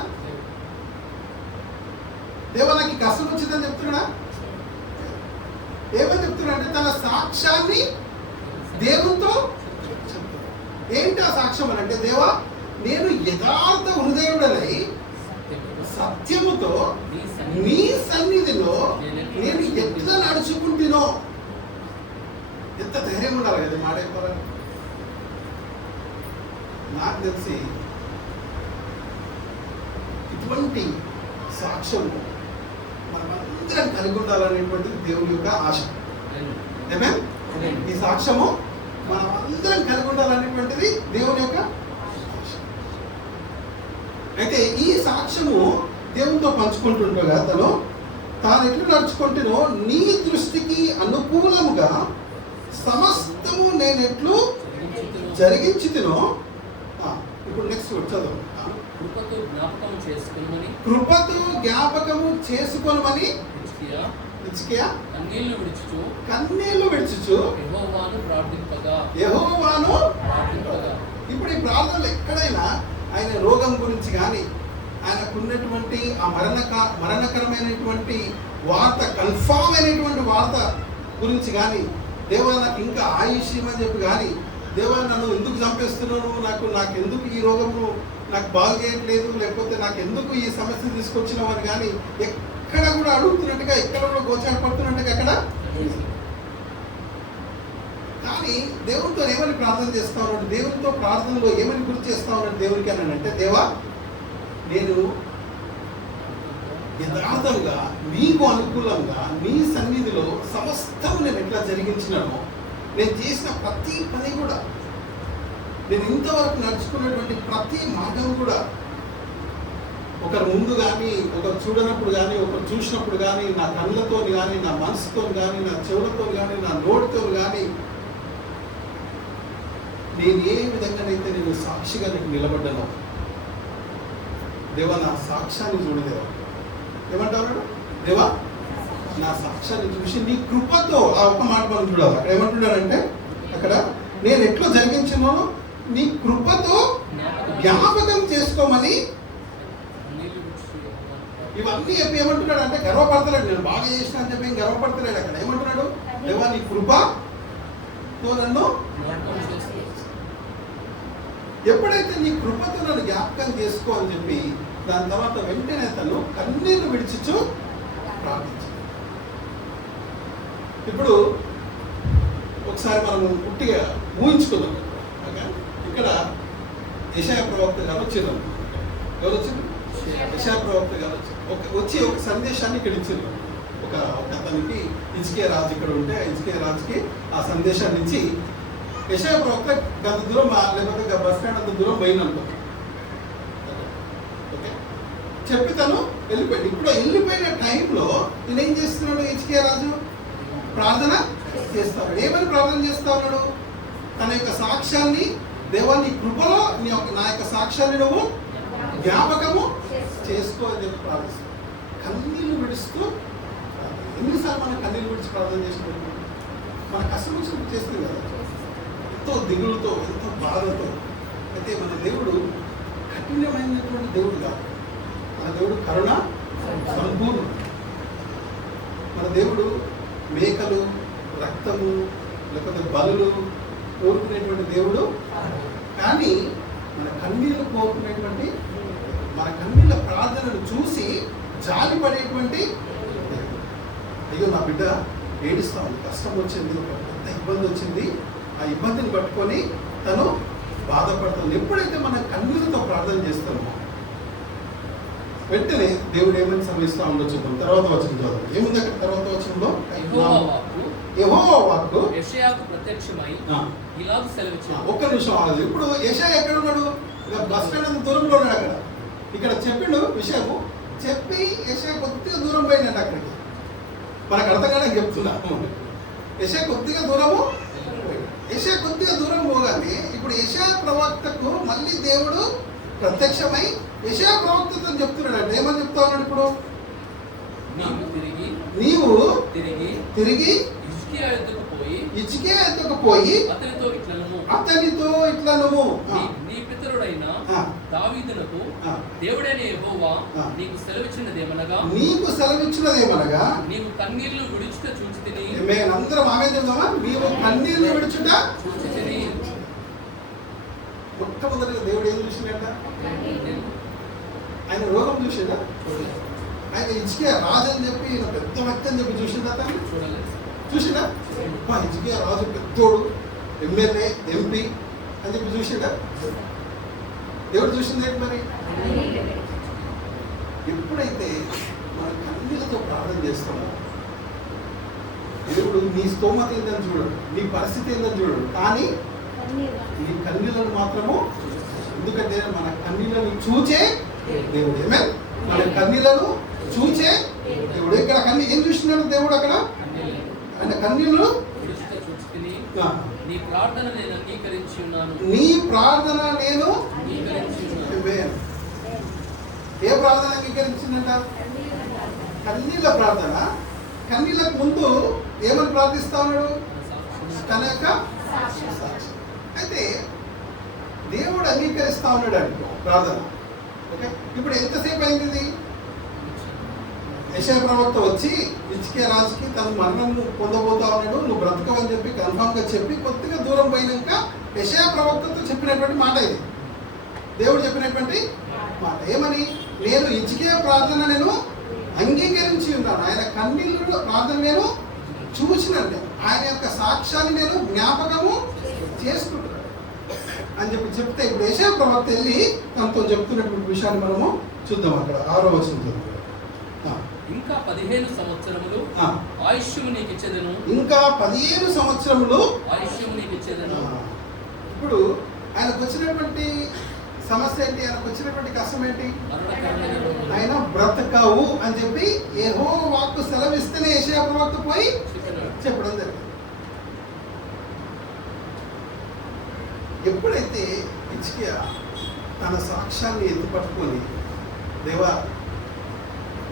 దేవా నాకు ఈ కష్టం వచ్చిందని చెప్తున్నాడా? ఏమని చెప్తున్నాడంటే తన సాక్ష్యాన్ని దేవునితో. ఏంటి ఆ సాక్ష్యం అని అంటే, దేవా నేను యథార్థ హృదయుడనై సత్యముతో నీ సన్నిధిలో నేను ఎట్లా నడుచుకుంటునో. ఎంత ధైర్యం ఉండాలి కదా మాట చెప్పాలని. నాకు తెలిసి ఇటువంటి సాక్ష్యం మనమందరం కలిగి ఉండాలనేటువంటిది దేవుడి యొక్క ఆశ. ఈ సాక్ష్యము మనం అందరం కలిగి ఉండాలనేటువంటిది దేవుని యొక్క సాక్ష్యం. అయితే ఈ సాక్ష్యము దేవునితో పంచుకుంటుండగా తాను ఎట్లు నడుచుకుంటునో నీ దృష్టికి అనుకూలముగా సమస్తము నేను ఎట్లు జరిగించుతునో. ఇప్పుడు నెక్స్ట్ చదువు. కృపతో జ్ఞాపకం చేసుకొనుమని హిజ్కియా కన్నీళ్లు విడుచుచు యెహోవాను ప్రార్థింపగా. ఇప్పుడు ఈ ప్రార్థనలు ఎక్కడైనా ఆయన రోగం గురించి కానీ ఆయనకున్నటువంటి ఆ మరణకరమైనటువంటి వార్త, కన్ఫామ్ అయినటువంటి వార్త గురించి కానీ, దేవా నాకు ఇంకా ఆయుష్ అని చెప్పి కానీ, దేవా నన్ను ఎందుకు చంపేస్తున్నాను, నాకు ఎందుకు ఈ రోగము నాకు బాగు చేయట్లేదు, లేకపోతే నాకు ఎందుకు ఈ సమస్య తీసుకొచ్చినావు అని కానీ ఎక్కడ కూడా అడుగుతున్నట్టుగా, ఎక్కడ కూడా గోచారపడుతున్నట్టుగా అక్కడ. కానీ దేవునితో ఏమని ప్రార్థన చేస్తా ఉన్నాడు, దేవునితో ప్రార్థనలో ఏమని గుర్తు చేస్తా ఉన్నాడు దేవునికి అని అంటే, దేవా నేను యథార్థంగా నీకు అనుకూలంగా నీ సన్నిధిలో సమస్తము నేను ఎట్లా జరిగించినానో, నేను చేసిన ప్రతి పని కూడా, నేను ఇంతవరకు నడుచుకున్నటువంటి ప్రతి మార్గం కూడా, ఒకరు ముందు కానీ, ఒకరు చూడనప్పుడు కానీ, ఒకరు చూసినప్పుడు కానీ, నా కళ్ళతో కానీ, నా మనసుతో కానీ, నా చెవులతో కానీ, నా నోటితో కానీ, నేను ఏ విధంగానైతే నేను సాక్షిగా నీకు నిలబడ్డానో, దేవా నా సాక్ష్యాన్ని చూడదేవా. ఏమంటారు? దేవా నా సాక్ష్యాన్ని చూసి నీ కృపతో, ఆ ఒక్క మాట మనం చూడాలి. అక్కడ ఏమంటున్నాడంటే, అక్కడ నేను ఎట్లా జరిగించినానో నీ కృపతో జ్ఞాపకం చేసుకోమని. ఇవన్నీ చెప్పి ఏమంటున్నాడు అంటే, గర్వపడతలేడు. నేను బాగా చేసిన అని చెప్పి గర్వపడతలేడు. అక్కడ ఏమంటున్నాడు, దేవా నీ కృపతో నన్ను, ఎప్పుడైతే నీ కృపతో నన్ను జ్ఞాపకం చేసుకో అని చెప్పి, దాని తర్వాత వెంటనే తను కన్నీళ్లు విడిచిచు ప్రార్థించాడు. ఇప్పుడు ఒకసారి మనము పుట్టిగా ఊహించుకుందాం. ఇక్కడ యెషయా ప్రవక్త గారు వచ్చారు. ఎవరు వచ్చింది? యెషయా ప్రవక్త గారు వచ్చి ఒక సందేశాన్ని ఇక్కడ ఇచ్చారు. ఒక అతనికి హిజ్కియా రాజు ఇక్కడ ఉంటే, హిజ్కియా రాజుకి ఆ సందేశాన్ని ఇచ్చి, యెషయా ప్రవక్త గంత దూరం లేకపోతే బస్ స్టాండ్ అంత దూరం పోయిందనుకో, ఓకే చెప్పి తను వెళ్ళిపోయాడు. ఇప్పుడు వెళ్ళిపోయిన టైంలో నేను ఏం చేస్తున్నాడు? హిజ్కియా రాజు ప్రార్థన చేస్తాడు. ఏమని ప్రార్థన చేస్తా ఉన్నాడు? తన యొక్క సాక్ష్యాన్ని, దేవా నీ కృపలో నా యొక్క సాక్ష్యాన్ని నువ్వు జ్ఞాపకము చేసుకో అని చెప్పి ప్రార్థిస్తాడు. కన్నీళ్ళు విడుస్తూ. ఎన్నిసార్లు మనం కన్నీళ్ళు విడిచి ప్రార్థన చేసినప్పుడు మన కష్టం వచ్చినప్పుడు చేస్తుంది కదా, ఎంతో దిగులుతో, ఎంతో బాధతో. అయితే మన దేవుడు కఠినమైనటువంటి దేవుడు కాదు. మన దేవుడు కరుణ సంపూర్ణ. మన దేవుడు మేకలు, రక్తము, లేకపోతే బలులు కోరుకునేటువంటి దేవుడు. కానీ మన కన్నీళ్ళు కోరుకునేటువంటి, మన కన్నీళ్ళ ప్రార్థనను చూసి జాలిపడేటువంటి, అయ్యో నా బిడ్డ ఏడుస్తా ఉంది, కష్టం వచ్చింది, ఒక పెద్ద ఇబ్బంది వచ్చింది, ఆ ఇబ్బందిని పట్టుకొని తను బాధపడుతుంది. ఎప్పుడైతే మన కన్నీళ్ళతో ప్రార్థన చేస్తామో వెంటనే దేవుడు ఏమని శ్రమిస్తూ ఉండొచ్చు. తర్వాత వచ్చిన చదువు ఏముంది అక్కడ? తర్వాత వచ్చినలో యెహోవా వాక్కు యెషయాకు ప్రత్యక్షమై ఇలాగు సెలవిచ్చాడు. ఒక్క నిమిషం ఆగదు. ఇప్పుడు యెషయా ఎక్కడ ఉన్నాడు? బస్ స్టాండ్ అంత దూరంలో ఉన్నాడు. అక్కడ ఇక్కడ చెప్పిండు విషయము, చెప్పి యెషయా కొద్దిగా దూరం పోయినట్టు అక్కడికి. మనకు అర్థంగానే చెప్తున్నాము. యెషయా కొద్దిగా దూరము, యెషయా కొద్దిగా దూరం పోగానే ఇప్పుడు యెషయా ప్రవక్తకు మళ్ళీ దేవుడు ప్రత్యక్షమై యెషయా ప్రవక్తతో చెప్తున్నాడు. అంటే ఏమని చెప్తా ఉన్నాడు? ఇప్పుడు నీవు తిరిగి హిజ్కియా ఎద్దుకు పోయి అతనితో ఇట్లనము, నీ పితరుడైన దావీదునకు దేవుడైన యెహోవా నీకు సెలవిచ్చినదేమనగా నీవు కన్నీళ్లు విడుచుట చూచితిని. మేమందరం ఆమె చెప్దామా? నీవు కన్నీళ్లు విడుచుట చూచితిని. మొట్టమొదటిగా దేవుడు ఏం చూసినట్ట? ఆయన రోగం చూసిందా? ఆయన హిజ్కియా రాజు అని చెప్పి, పెద్ద వ్యక్తి అని చెప్పి చూసిందా? తను చూసిందా? హిజ్కియా రాజు పెద్దోడు, ఎమ్మెల్యే, ఎంపీ అని చెప్పి చూసిందా? దేవుడు చూసిందేంటి మరి? ఎప్పుడైతే మన కన్నీళ్ళతో ప్రార్థన చేస్తామో దేవుడు నీ స్తోమత ఏందని చూడడు, నీ పరిస్థితి ఏందని చూడడు, కానీ నీ కన్నీళ్ళను మాత్రము, ఎందుకంటే మన కన్నీళ్ళను చూచే దేవుడు. ఏమే మన కన్నీళ్ళను చూచే దేవుడు. ఇక్కడ కన్నీ ఏం చూస్తున్నాడు దేవుడు అక్కడ? ఆయన కన్నీళ్ళు. నీ ప్రార్థన నేను అంగీకరించి ఉన్నాను. నీ ప్రార్థన నేను ఏ ప్రార్థన అంగీకరించిందంట? కన్నీళ్ళ ప్రార్థన. కన్నీళ్ళకు ముందు ఏమని ప్రార్థిస్తా ఉన్నాడు? తన యొక్క సాక్షి. అయితే దేవుడు అంగీకరిస్తా ఉన్నాడు అండి ప్రార్థన. ఓకే, ఇప్పుడు ఎంతసేపు అయింది? యెషయా ప్రవక్త వచ్చి హిజ్కియా రాజుకి తన మరణం పొందబోతా ఉన్నాడు, నువ్వు బ్రతకవని చెప్పి కన్ఫామ్గా చెప్పి కొద్దిగా దూరం పోయినాక యెషయా ప్రవక్తతో చెప్పినటువంటి మాట ఇది. దేవుడు చెప్పినటువంటి మాట ఏమని? నేను హిజ్కియా ప్రార్థన నేను అంగీకరించి ఉన్నాను, ఆయన కన్నీళ్ళ ప్రార్థన నేను చూసినట్టే, ఆయన యొక్క సాక్ష్యాన్ని నేను జ్ఞాపకము చేసుకుంటున్నాను అని చెప్తే ఇప్పుడు యెషయా ప్రవక్త వెళ్ళి తనతో చెప్తున్నటువంటి విషయాన్ని మనము చూద్దాం. అక్కడ 6వ వచనం. ఇంకా 15 సంవత్సరములు ఆయుష్యము నీకు ఇచ్చేదను. ఇంకా 15 సంవత్సరములు ఆయుష్యము నీకు ఇచ్చేదను. ఇప్పుడు ఆయనకు వచ్చినటువంటి సమస్య ఏంటి? ఆయనకు వచ్చినటువంటి కష్టం ఏంటి? ఆయన బ్రతకవు అని చెప్పి యెహోవా వాక్కు సెలవిస్తేనే యెషయా ప్రవక్త పోయి చెప్పడం జరిగింది. ఎప్పుడైతే హిజ్కియా తన సాక్ష్యాన్ని ఎత్తుపట్టుకొని, దేవా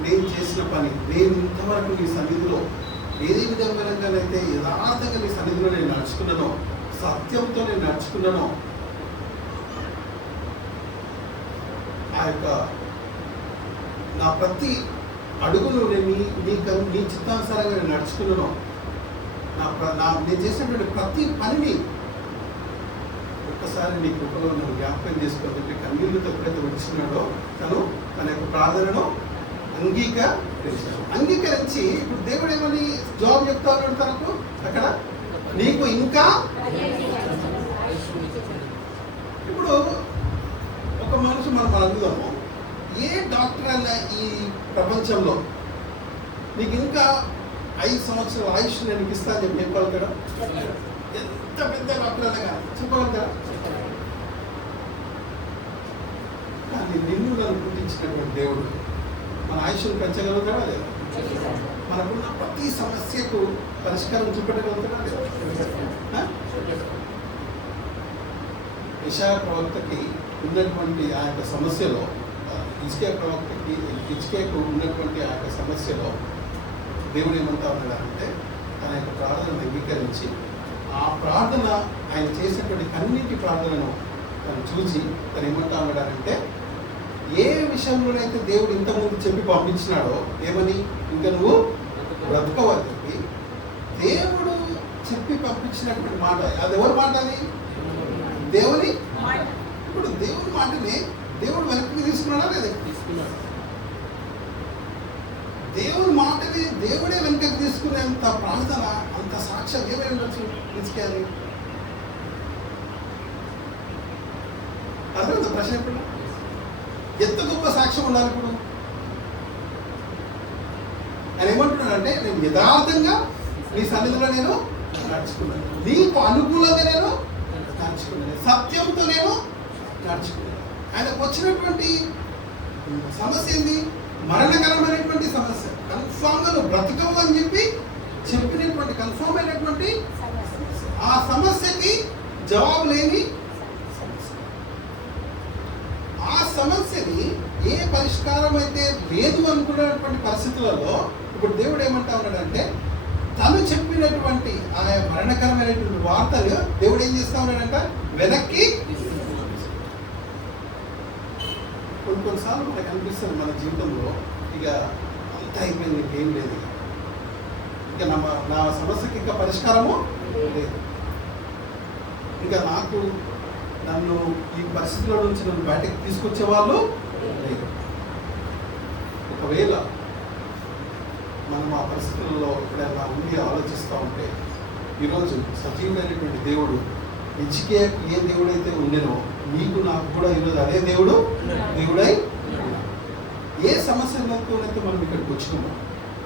నేను చేసిన పని, నేను ఇంతవరకు నీ సన్నిధిలో ఏ విధంగానైతే యథార్థంగా నీ సన్నిధిలో నేను నడుచుకున్నానో, సత్యంతో నేను నడుచుకున్నానో, ఆ యొక్క నా ప్రతి అడుగును నేను నీ చిత్తానుసారంగా నేను నడుచుకున్నానో, నేను చేసినటువంటి ప్రతి పనిని ఒక్కసారి నీ కృపలో నన్ను జ్ఞాపకం చేసుకోవాలంటే కన్నీళ్ళతో ఎప్పుడైతే వచ్చినాడో తన యొక్క ప్రార్థనను అంగీకరించి ఇప్పుడు దేవుడు ఏమని జవాబు చెప్తా ఉన్నాడు తనకు అక్కడ? నీకు ఇంకా. ఇప్పుడు ఒక మనిషి మనం అందుదాము, ఏ డాక్టర్ అయినా ఈ ప్రపంచంలో నీకు ఇంకా 5 సంవత్సరాల ఆయుష్ నేను ఇస్తా అని చెప్పి చెప్పగలుగుతాడా? ఎంత పెద్ద డాక్టర్ అయినా కానీ చెప్పగలుగుతారా? కానీ నిన్ను నన్ను పుట్టించినటువంటి దేవుడు మన ఆయుష్ను పెంచగలుగుతాడా లేదా? మనకున్న ప్రతి సమస్యకు పరిష్కారం చూపెట్టగలుగుతాడా లేదా? యెషయా ప్రవక్తకి ఉన్నటువంటి ఆ యొక్క సమస్యలో, హిజ్కియాకు ఉన్నటువంటి ఆ యొక్క సమస్యలో దేవుడు ఏమంటా ఉన్నాడంటే తన యొక్క ప్రార్థనను అంగీకరించి ఆ ప్రార్థన, ఆయన చేసినటువంటి కన్నీటి ప్రార్థనను తను చూసి తను ఏమంటా ఉన్నాడంటే, ఏ విషయంలోనైతే దేవుడు ఇంతకుముందు చెప్పి పంపించినాడో ఏమని, ఇంకా నువ్వు బ్రతకవని చెప్పి దేవుడు చెప్పి పంపించినటువంటి మాట, అది ఎవరి మాట? అది దేవుని. ఇప్పుడు దేవుని మాటని దేవుడు వెనక్కి తీసుకున్నాడా లేదా? తీసుకున్నాడు. దేవుని మాటని దేవుడే వెనక్కి తీసుకునేంత ప్రార్థన, అంత సాక్ష్యం ఏమై ఉండొచ్చు హిజ్కియాది? అర్థమైందా ప్రశ్న? ఇప్పుడు ఎంత గొప్ప సాక్ష్యం ఉండాలి? ఇప్పుడు ఆయన ఏమంటున్నాడంటే, నేను యథార్థంగా నీ సన్నిధిలో నేను నడుచుకున్నాను, నీకు అనుకూలంగా నేను నడుచుకున్నాను, సత్యంతో నేను నడుచుకున్నాను. ఆయనకు వచ్చినటువంటి సమస్య ఏంది? మరణకరమైనటువంటి సమస్య. కన్ఫామ్గా నువ్వు బ్రతకవు అని చెప్పి చెప్పినటువంటి కన్ఫామ్ అయినటువంటి ఆ సమస్యకి జవాబు లేని ఆ సమస్యని ఏ పరిష్కారం అయితే లేదు అనుకున్నటువంటి పరిస్థితులలో ఇప్పుడు దేవుడు ఏమంటా ఉన్నాడంటే, తను చెప్పినటువంటి ఆ మరణకరమైనటువంటి వార్తలు దేవుడు ఏం చేస్తా ఉన్నాడంట? వెనక్కి. కొన్నిసార్లు మనకు అనిపిస్తుంది మన జీవితంలో ఇక అంతా అయిపోయింది, ఇంకేం లేదు, ఇక నా సమస్యకి ఇంకా పరిష్కారము లేదు, ఇంకా నన్ను ఈ పరిస్థితిలో నుంచి నన్ను బయటకు తీసుకొచ్చే వాళ్ళు లేదు. ఒకవేళ మనం ఆ పరిస్థితుల్లో ఎక్కడైనా ఉండి ఆలోచిస్తూ ఉంటే, ఈరోజు సజీవుడైనటువంటి దేవుడు హిజ్కియాకు ఏ దేవుడైతే ఉండేనో నీకు నాకు కూడా ఈరోజు అదే దేవుడై ఏ సమస్యలతోనైతే మనం ఇక్కడికి వచ్చినామో,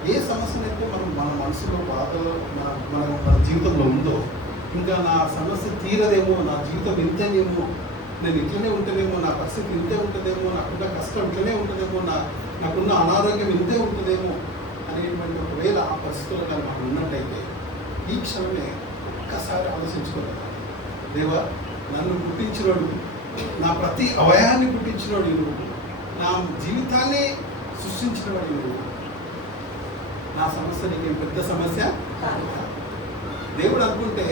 ఏ సమస్యనైతే మన మనసులో బాధలో మన జీవితంలో ఉందో, ఇంకా నా సమస్య తీరదేమో, నా జీవితం ఇంతేనేమో, నేను ఇట్లనే ఉంటుందేమో, నా పరిస్థితి ఇంతే ఉంటుందేమో, నాకున్న కష్టం ఇట్లనే ఉంటుందేమో, నాకున్న అనారోగ్యం ఇంతే ఉంటుందేమో అనేటువంటి ఒకవేళ ఆ పరిస్థితుల్లో కానీ మనం ఉన్నట్టయితే ఈ క్షణమే ఒక్కసారి ఆలోచించుకోవాలి. దేవా, నన్ను పుట్టించినోడు, నా ప్రతి అవయాన్ని పుట్టించినోడు నువ్వు, నా జీవితాన్ని సృష్టించినవాడు నువ్వు. నా సమస్య నీకేం పెద్ద సమస్య దేవుడు అనుకుంటే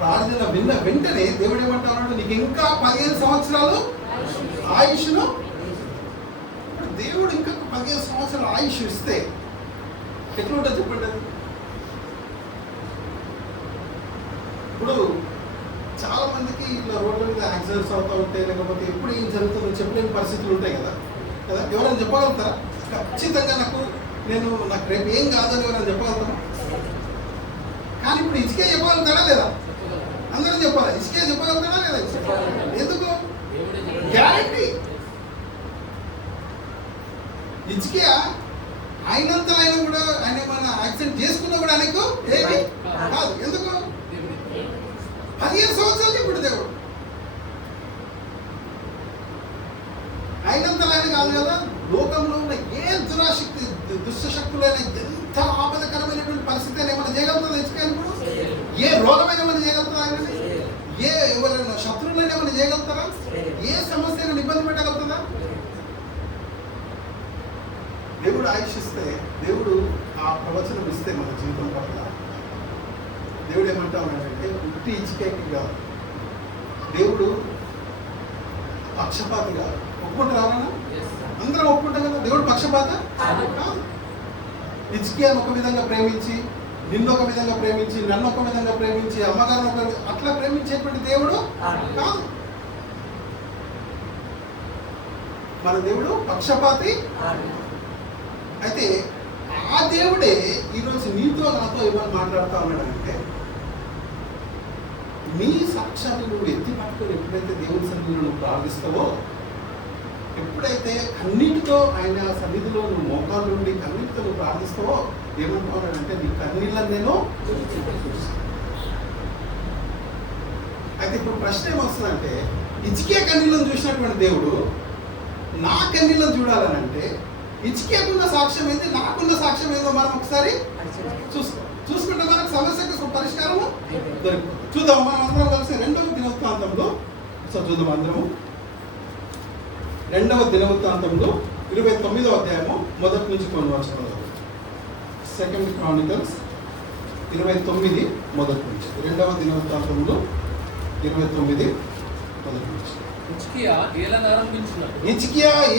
ప్రార్థన విన్న వెంటనే దేవుడు ఏమంటాడు, నీకు ఇంకా 15 సంవత్సరాలు ఆయుష్ను. దేవుడు ఇంకా 15 సంవత్సరాల ఆయుష్ ఇస్తే ఎట్లుంటుంది చెప్పండి. ఇప్పుడు చాలా మందికి ఇట్లా రోడ్ల మీద యాక్సిడెంట్స్ అవుతూ ఉంటాయి, లేకపోతే ఎప్పుడు ఏం జరుగుతుందో చెప్పలేని పరిస్థితులు ఉంటాయి కదా. ఎవరైనా చెప్పగలుగుతారా? ఖచ్చితంగా నాకు రేపు ఏం కాదని ఎవరైనా చెప్పగలుగుతారా? కానీ ఇప్పుడు ఇసుకే చెప్పగలుగుతాడా లేదా? అందరూ చెప్పాలి. ఇసుకే చెప్పగలుగుతాడా లేదా? ఎందుకు? గ్యారంటీ. ఇసుకే ఆయనంతా ఆయన కూడా ఆయన ఏమైనా యాక్సిడెంట్ చేసుకున్నా కూడా ఆయనకు ఏమి కాదు. ఎందుకు? 15 సంవత్సరాలు ఇప్పుడు దేవుడు అయినంత ఆయన కాదు కదా. లోకంలో ఉన్న ఏ దురాశక్తి దుష్టశక్తులైన ఎంత ఆపదకరమైనటువంటి పరిస్థితి అయినా ఏమైనా చేయగలుగుతుందా ఇసుకాయని? ఇప్పుడు ఏ రోగమైన ఏమైనా చేయగలుగుతారా? ఆయన ఎవరైనా శత్రువులైనా ఏమైనా చేయగలుగుతారా? ఏ సమస్య అయినా ఇబ్బంది పెట్టగలుగుతుందా? దేవుడు ఆయుషిస్తే, దేవుడు ఆ ప్రవచనం ఇస్తే మన జీవితం పట్ల దేవుడు ఏమంటా ఉన్నాడంటే, ఉట్టి ఇచ్చికేకి కాదు, దేవుడు పక్షపాతి కాదు. ఒప్పుకుంటారా? అందరం ఒప్పుకుంటాం కదా. దేవుడు పక్షపాత కాదు. ఇజ్కియాను ఒక విధంగా ప్రేమించి, నిన్ను ఒక విధంగా ప్రేమించి, నన్ను ఒక విధంగా ప్రేమించి, అమ్మగారిని ఒక అట్లా ప్రేమించేటువంటి దేవుడు కాదు. మన దేవుడు పక్షపాతి. అయితే ఆ దేవుడే ఈరోజు నీతో నాతో ఏమని మాట్లాడుతూ ఉన్నాడంటే, నీ సాక్ష్యాన్ని నువ్వు ఎత్తి పట్టుకొని ఎప్పుడైతే దేవుని సన్నిధిలో నువ్వు ప్రార్థిస్తావో, ఎప్పుడైతే కన్నీటితో ఆయన సన్నిధిలో నువ్వు మోకాలు నుండి కన్నీటితో నువ్వు ప్రార్థిస్తావో, ఏమంటున్నాడంటే నీ కన్నీళ్ళని నేను. అయితే ఇప్పుడు ప్రశ్న ఏమొస్తుందంటే, ఇచ్చికే కన్నీళ్ళను చూసినటువంటి దేవుడు నా కన్నీళ్ళను చూడాలనంటే, ఇచ్చికేకున్న సాక్ష్యం ఏంది, నాకున్న సాక్ష్యం ఏందో మనం ఒకసారి చూసుకుంటే మనకు సమస్యకు పరిష్కారము దొరుకుతుంది. చూద్దాం. మనం అందరం కలిసి 2వ దినవృత్తాంతంలో చూద్దాం. అందరము 2వ దినవృత్తాంతంలో 29వ అధ్యాయము మొదటి నుంచి కొన్ని వచనాలు. 2 Chronicles 29 మొదటి నుంచి. 2వ దినవృత్తాంతంలో 29 మొదటి నుంచి. హిజ్కియా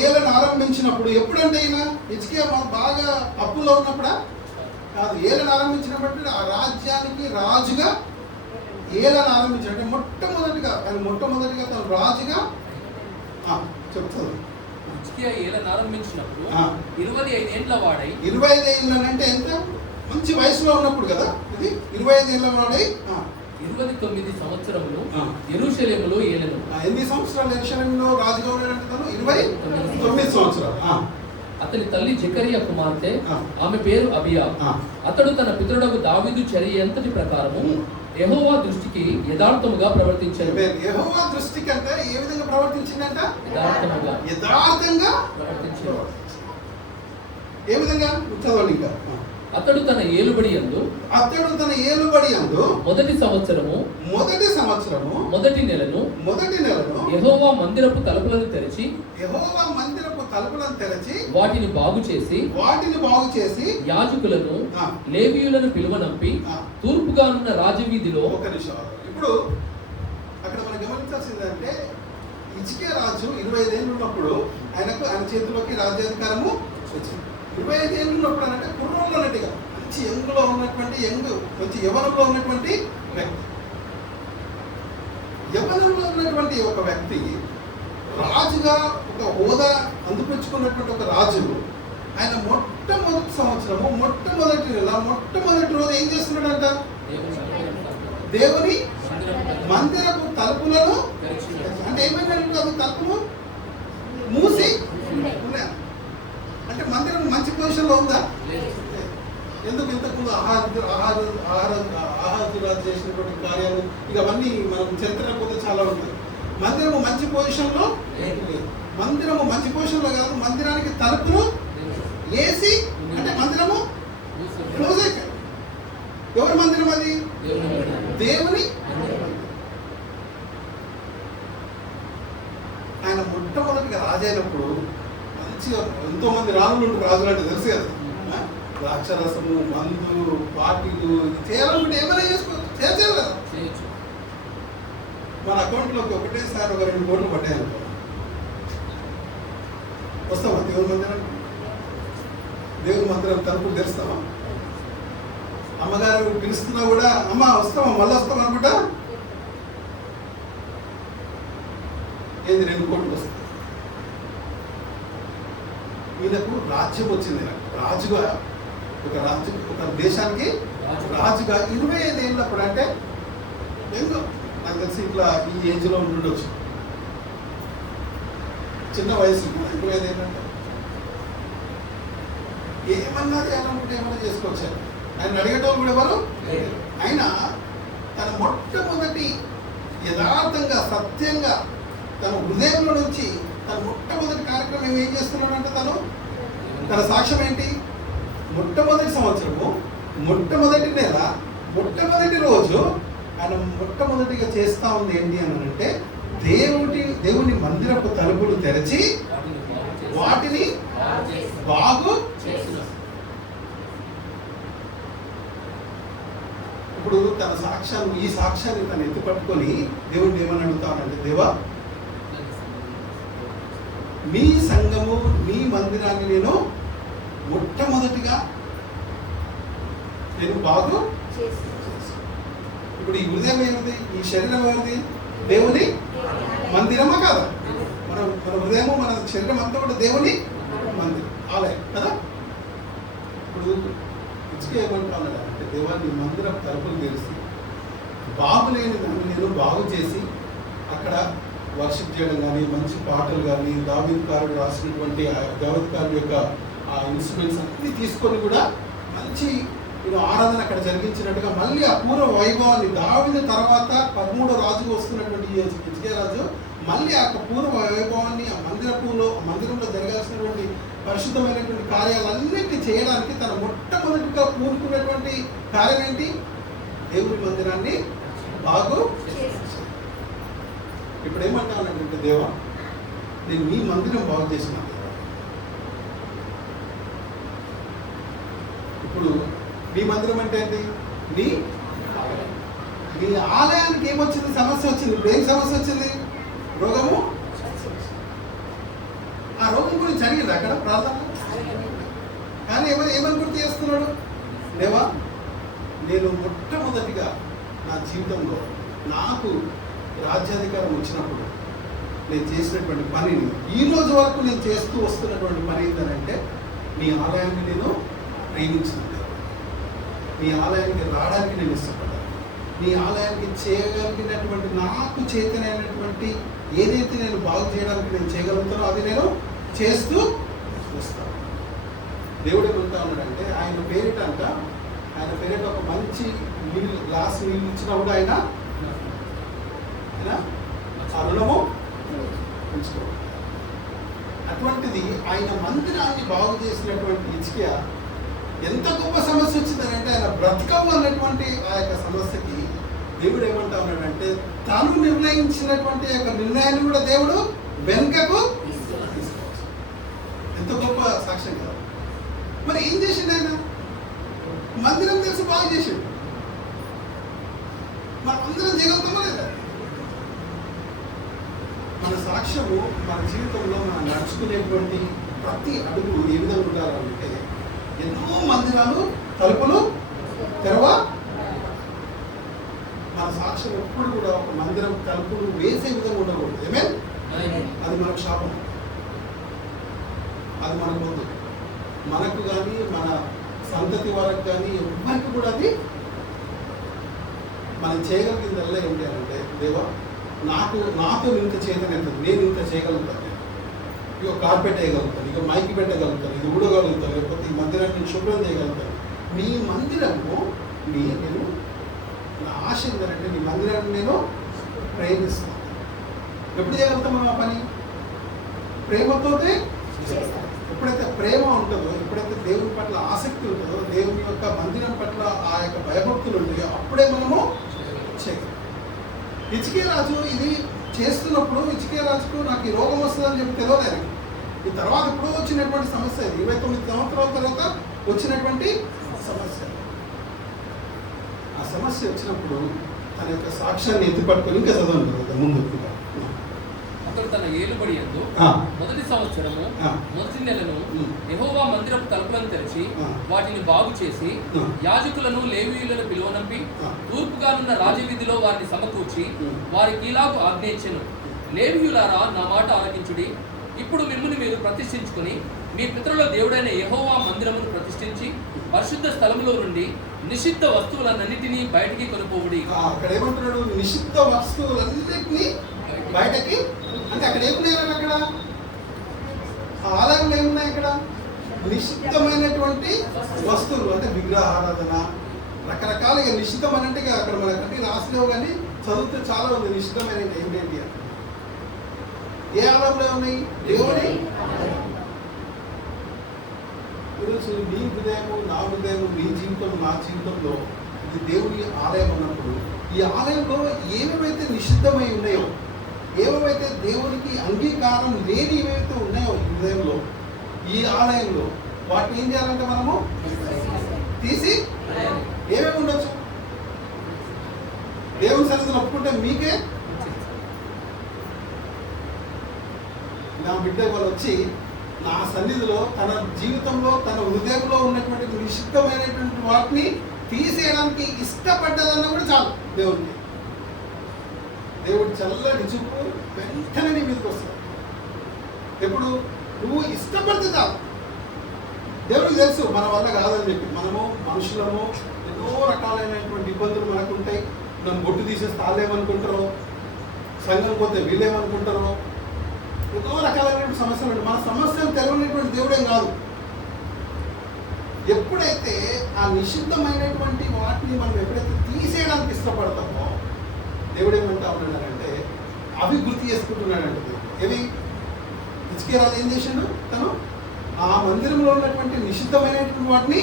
ఏలన ఆరంభించినప్పుడు, ఎప్పుడంటే హిజ్కియా బాగా అప్పులో ఉన్నప్పుడా కాదు, ఏలన ఆరంభించినప్పుడు ఆ రాజ్యానికి రాజుగా ఏలన ఆరంభించాడు. అంటే మొట్టమొదటిగా తను రాజుగా చెప్తాడు. హిజ్కియా ఏలన ఆరంభించినప్పుడు 25 ఏండ్ల వాడై. 25 ఏళ్ళ అంటే ఎంత? మంచి వయసులో ఉన్నప్పుడు కదా. ఇది 25 ఏళ్ళ వాడై 29 సంవత్సరములు యెరూషలేములో ఏలెను. ఎన్ని సంవత్సరాలు యెరూషలేములో రాజుగా ఉన్నాడంటే తను? 29 సంవత్సరాలు. అతని తల్లి జకరియా కుమార్తె, ఆమె పేరు అబియా. అతడు తన పితరుడకు దావీదు చర్య ఎంతటి ప్రకారము యెహోవా దృష్టికి యథార్థముగా ప్రవర్తించాడు. యెహోవా దృష్టికి అంటే ఏ విధంగా ప్రవర్తించిందంట? యథార్థంగా ప్రవర్తించాడు. ఏ విధంగా? చదవండి ఇంకా. అతడు తన ఏలుబడి యందు మొదటి సంవత్సరము మొదటి నెలను యెహోవా మందిరపు తలుపులను తెరిచి వాటిని బాగు చేసి యాజకులను లేవీయులను పిలువనంపి తూర్పుగానున్న రాజవీధిలో. ఇప్పుడు అక్కడ మనం గమనించాల్సిందంటే, హిజ్కియా రాజు 25 ఏళ్ళు ఉన్నప్పుడు ఆయన చేతిలోకి రాజ్యాధికారము వచ్చింది. 25 ఏళ్ళు ఉన్నప్పుడు అంటే కుర్రోళ్ళు అన్నట్టుగా మంచి యంగులో ఉన్నటువంటి మంచి యవ్వనంలో ఉన్నటువంటి వ్యక్తి. యవ్వనంలో ఉన్నటువంటి ఒక వ్యక్తి రాజుగా ఒక హోదా అందుకొచ్చుకున్నటువంటి ఒక రాజు, ఆయన మొట్టమొదటి సంవత్సరము మొట్టమొదటి నెల మొట్టమొదటి రోజు ఏం చేస్తున్నాడంట? దేవుని మందిరపు తలుపులను. అంటే ఏమైనా తలుపులు మూసి ఉన్నాయి. అంటే మందిరం మంచి పొజిషన్లో ఉందా? ఎందుకు ఇంతకుముందు ఆహారాలు చేసినటువంటి కార్యాలు ఇక అవన్నీ మనం చరిత్ర పోతే చాలా ఉంటుంది. మందిరము మంచి పొజిషన్లో లేదు. మందిరము మంచి పొజిషన్లో కాదు, మందిరానికి తలుపులు వేసి అంటే మందిరము క్లోజ్ అయిపోయింది. ఎవరి మందిరం అది? దేవుని. ఆయన మొట్టమొదటిగా రాజైనప్పుడు మంచిగా ఎంతో మంది రాజులు అంటే తెలుసు కదా, ద్రాక్షరసము, మందు, పార్టీలు చేయాలనుకుంటే ఏమైనా చేసుకోవచ్చు, చేయాలి కదా. మన అకౌంట్లోకి ఒకటేసారి ఒక 2 కోట్లు పడ్డాయనుకో, వస్తామా దేవుని మందిరం? దేవుని మందిరం తలుపులు తెరుస్తామా? అమ్మగారు పిలుస్తున్నా కూడా అమ్మ వస్తామా, మళ్ళీ వస్తాం అనుకుంటా ఏది 2 కోట్లు వస్తాయి. ఈయనకు రాజ్యం వచ్చింది, రాజుగా ఒక దేశానికి రాజుగా 25 ఏళ్ళప్పుడు, అంటే నేను నాకు తెలిసి ఇట్లా ఈ ఏజ్లో ఉండొచ్చు, చిన్న వయసు 25 ఏళ్ళంటే ఏమన్నా చేయాలనుకుంటే ఏమన్నా చేసుకోవచ్చు. ఆయన అడిగేటోళ్ళు కూడా ఎవరు? ఆయన తన మొట్టమొదటి యథార్థంగా సత్యంగా తన హృదయంలో నుంచి తన మొట్టమొదటి కార్యక్రమం ఏం చేస్తున్నాడంటే తన సాక్ష్యం ఏంటి? మొట్టమొదటి సంవత్సరము, మొట్టమొదటి నెల, మొట్టమొదటి రోజు ఆయన మొట్టమొదటిగా చేస్తా ఉంది ఏంటి అని అంటే దేవుని మందిరపు తలుపులు తెరచి వాటిని బాగు. ఇప్పుడు తన ఈ సాక్ష్యాన్ని తను ఎత్తుపట్టుకొని దేవుడిని ఏమని అడుగుతానంటే, దేవా మీ సంఘము మీ మందిరాన్ని నేను మొట్టమొదటిగా నేను బాగు. ఇప్పుడు ఈ హృదయం ఏమిటి? ఈ శరీరం ఏమిటి? దేవుని మందిరమా కాదా? మన హృదయము మన శరీరం అంతా కూడా దేవుని మందిరం, ఆలయం కదా. ఇప్పుడు ఇచ్చుక ఏమంటాను అంటే, దేవాన్ని మందిరం తలుపులు తెరిచి బాగులేని దాన్ని నేను బాగు చేసి అక్కడ వర్షిప్ చేయడం కానీ, మంచి పాటలు కానీ, దావీదు గారు రాసినటువంటి దావీదు గారి యొక్క ఆ ఇన్స్ట్రుమెంట్స్ అన్ని తీసుకొని కూడా మంచి ఆరాధన అక్కడ జరిగించినట్టుగా మళ్ళీ ఆ పూర్వ వైభవాన్ని, దావీదు తర్వాత 13వ రాజుగా వస్తున్నటువంటి హిజ్కియా రాజు మళ్ళీ ఆ పూర్వ వైభవాన్ని ఆ మందిరంలో జరగాల్సినటువంటి పరిశుద్ధమైనటువంటి కార్యాలన్నింటినీ చేయడానికి తన మొట్టమొదటిగా పూనుకున్నటువంటి కార్యం ఏంటి? దేవుని మందిరాన్ని బాగు. ఇప్పుడు ఏమంటానంటే, దేవా నేను మీ మందిరం బాగు చేసిన. ఇప్పుడు మీ మందిరం అంటే ఏంటి? మీ ఆలయానికి ఏమొచ్చింది? సమస్య వచ్చింది. ఇప్పుడు ఏం సమస్య వచ్చింది? రోగము. ఆ రోగం గురించి అడిగింది అక్కడ ప్రార్థన. కానీ ఏమని గుర్తు చేస్తున్నాడు? దేవా నేను మొట్టమొదటిగా నా జీవితంలో నాకు రాజ్యాధికారం వచ్చినప్పుడు నేను చేసినటువంటి పనిని ఈ రోజు వరకు నేను చేస్తూ వస్తున్నటువంటి పని ఏంటంటే, నీ ఆలయాన్ని నేను ప్రేమించిన, నీ ఆలయానికి రావడానికి నేను ఇష్టపడ్డాను, నీ ఆలయానికి చేయగలిగినటువంటి నాకు చేతనైనటువంటి ఏదైతే నేను బాగు చేయడానికి నేను చేయగలుగుతానో అది నేను చేస్తూ వస్తాను. దేవుడు ఏమంటా ఉన్నాడంటే, ఆయన పేరిట ఒక మంచి గ్లాస్ నీళ్ళు ఇచ్చినా కూడా ఆయన ఆ రుణము ఉంచుకోవాలి. అటువంటిది ఆయన మందిరాన్ని బాగు చేసినటువంటి హిజ్కియా ఎంత గొప్ప సమస్య వచ్చిందనంటే, ఆయన బ్రతకవు అన్నటువంటి ఆ యొక్క సమస్యకి దేవుడు ఏమంటా ఉన్నాడంటే, తాను నిర్ణయించినటువంటి యొక్క నిర్ణయాన్ని కూడా దేవుడు వెనుకకు తీసుకోవచ్చు. ఎంత గొప్ప సాక్ష్యం కదా. మరి ఏం చేసిండు ఆయన? మందిరం తెలిసి బాగు చేసిండు. మనం అందరం చేయగలుగుతామా లేదా? మన సాక్ష్యము మన జీవితంలో మనం నడుచుకునేటువంటి ప్రతి అడుగు ఏ విధంగా ఉండాలంటే, ఎన్నో మందిరాలు తలుపులు తెరవా. మన సాక్ష్యం ఎప్పుడు కూడా ఒక మందిరం తలుపులు వేసే విధంగా ఉండకూడదు. ఏమేన్? అది మనకు శాపం, అది మనకు వద్దు. మనకు కానీ మన సంతతి వారికి కానీ ఎవరికి కూడా అది మనం చేయగలిగిందల్లా ఏంటి అంటే, దేవా నాతో ఇంత చేతనవుతుంది, నేను ఇంత చేయగలుగుతాను, ఇక కార్పెట్ వేయగలుగుతాను, ఇక మైకి పెట్టగలుగుతాను, ఇది ఊడగలుగుతాను, లేకపోతే ఈ మందిరాన్ని శుభ్రం చేయగలుగుతాను, నీ మందిరము నేను నా ఆశ ఏంటంటే నీ మందిరాన్ని నేను ప్రేమిస్తాను. ఎప్పుడు చేయగలుగుతాం మనం ఆ పని? ప్రేమతోనే చేస్తాం. ఎప్పుడైతే ప్రేమ ఉంటుందో, ఎప్పుడైతే దేవుని పట్ల ఆసక్తి ఉంటుందో, దేవుని యొక్క మందిరం పట్ల ఆ యొక్క భయభక్తులు ఉంటాయో అప్పుడే మనము చేయగలం. హిజ్కియా రాజు ఇది చేస్తున్నప్పుడు హిజ్కియా రాజుకు నాకు ఈ రోగం వస్తుందని చెప్పి తెలియలేదు. ఈ తర్వాత ఎప్పుడో వచ్చినటువంటి సమస్య, ఇది 29 సంవత్సరాల తర్వాత వచ్చినటువంటి సమస్య. ఆ సమస్య వచ్చినప్పుడు తన యొక్క సాక్ష్యాన్ని ఎత్తిపట్టుకొని ఇంకా చదవండి ముందు. అతడు తన ఏలుబడి యందు మొదటి సంవత్సరము మొదటి నెలను యెహోవా మందిరపు తలుపులను తెరిచి వాటిని బాగు చేసి యాజకులను లేవీయులను పిలువనంపి తూర్పుగానున్న రాజవీధిలో వారిని సమకూర్చి వారికి ఇలాగు ఆజ్ఞయించెను, లేవీయులారా నా మాట ఆలకించుడి. ఇప్పుడు మిమ్ముని మీరు ప్రతిష్ఠించుకుని మీ పితరుల దేవుడైన యెహోవా మందిరమును ప్రతిష్ఠించి పరిశుద్ధ స్థలములో నుండి నిషిద్ధ వస్తువులన్నిటినీ బయటికి కొనుపోవుడి. అక్కడ ఏమంటున్నాడు? నిషిద్ధ వస్తువులన్నిటినీ బయటకి. అంటే అక్కడ ఏమున్నాయి? అక్కడ ఆలయంలో ఏమున్నాయి? అక్కడ నిషిద్ధమైనటువంటి వస్తువులు, అంటే విగ్రహారాధన, రకరకాలుగా నిషిద్ధం అన్నట్టుగా అక్కడ మనకంటే రాసిలేవు, కానీ చదివితే చాలా ఉంది నిషిద్ధమైన ఏంటి అని. ఏ ఆలయంలో ఉన్నాయి? దేవుని. ఈరోజు నీ హృదయము, నా హృదయము, నీ జీవితం, నా జీవితంలో ఇది దేవుని ఆలయం అన్నప్పుడు ఈ ఆలయంలో ఏవేవైతే నిషిద్ధమై ఉన్నాయో, ఏవేవైతే దేవునికి అంగీకారం లేని ఏవైతే ఉన్నాయో ఈ హృదయంలో, ఈ ఆలయంలో వాటిని ఏం చేయాలంటే మనము తీసి ఏమేమి ఉండొచ్చు దేవుని సన్నిధిలో ఒప్పుకుంటే మీకే. నా బిడ్డ వాళ్ళు వచ్చి నా సన్నిధిలో తన జీవితంలో తన హృదయంలో ఉన్నటువంటి నిషిద్ధమైనటువంటి వాటిని తీసేయడానికి ఇష్టపడ్డదన్నా కూడా చాలు దేవుడికి. దేవుడు చల్లటి చూపు వెంటనే నీ మీదకి వస్తాడు. ఎప్పుడు నువ్వు ఇష్టపడితే చాలు. దేవుడికి తెలుసు మన వల్ల కాదని చెప్పి. మనము మనుషులము, ఎన్నో రకాలైనటువంటి ఇబ్బందులు మనకు ఉంటాయి. మనం బొట్టు తీసేస్తే వాళ్ళేమనుకుంటారో, సంఘం పోతే వీళ్ళేమనుకుంటారో, ఎన్నో రకాలైనటువంటి సమస్యలు ఉంటాయి. మన సమస్యలు తెలియనటువంటి దేవుడేం కాదు. ఎప్పుడైతే ఆ నిషిద్ధమైనటువంటి వాటిని మనం ఎప్పుడైతే తీసేయడానికి ఇష్టపడతామో దేవుడు ఏమంటా ఉన్నాడంటే అవి గుర్తు చేసుకుంటున్నాడంటే దేవుడు. ఏవి? హిజ్కియా రాజు ఏం చేశాడు? తను ఆ మందిరంలో ఉన్నటువంటి నిషిద్ధమైనటువంటి వాటిని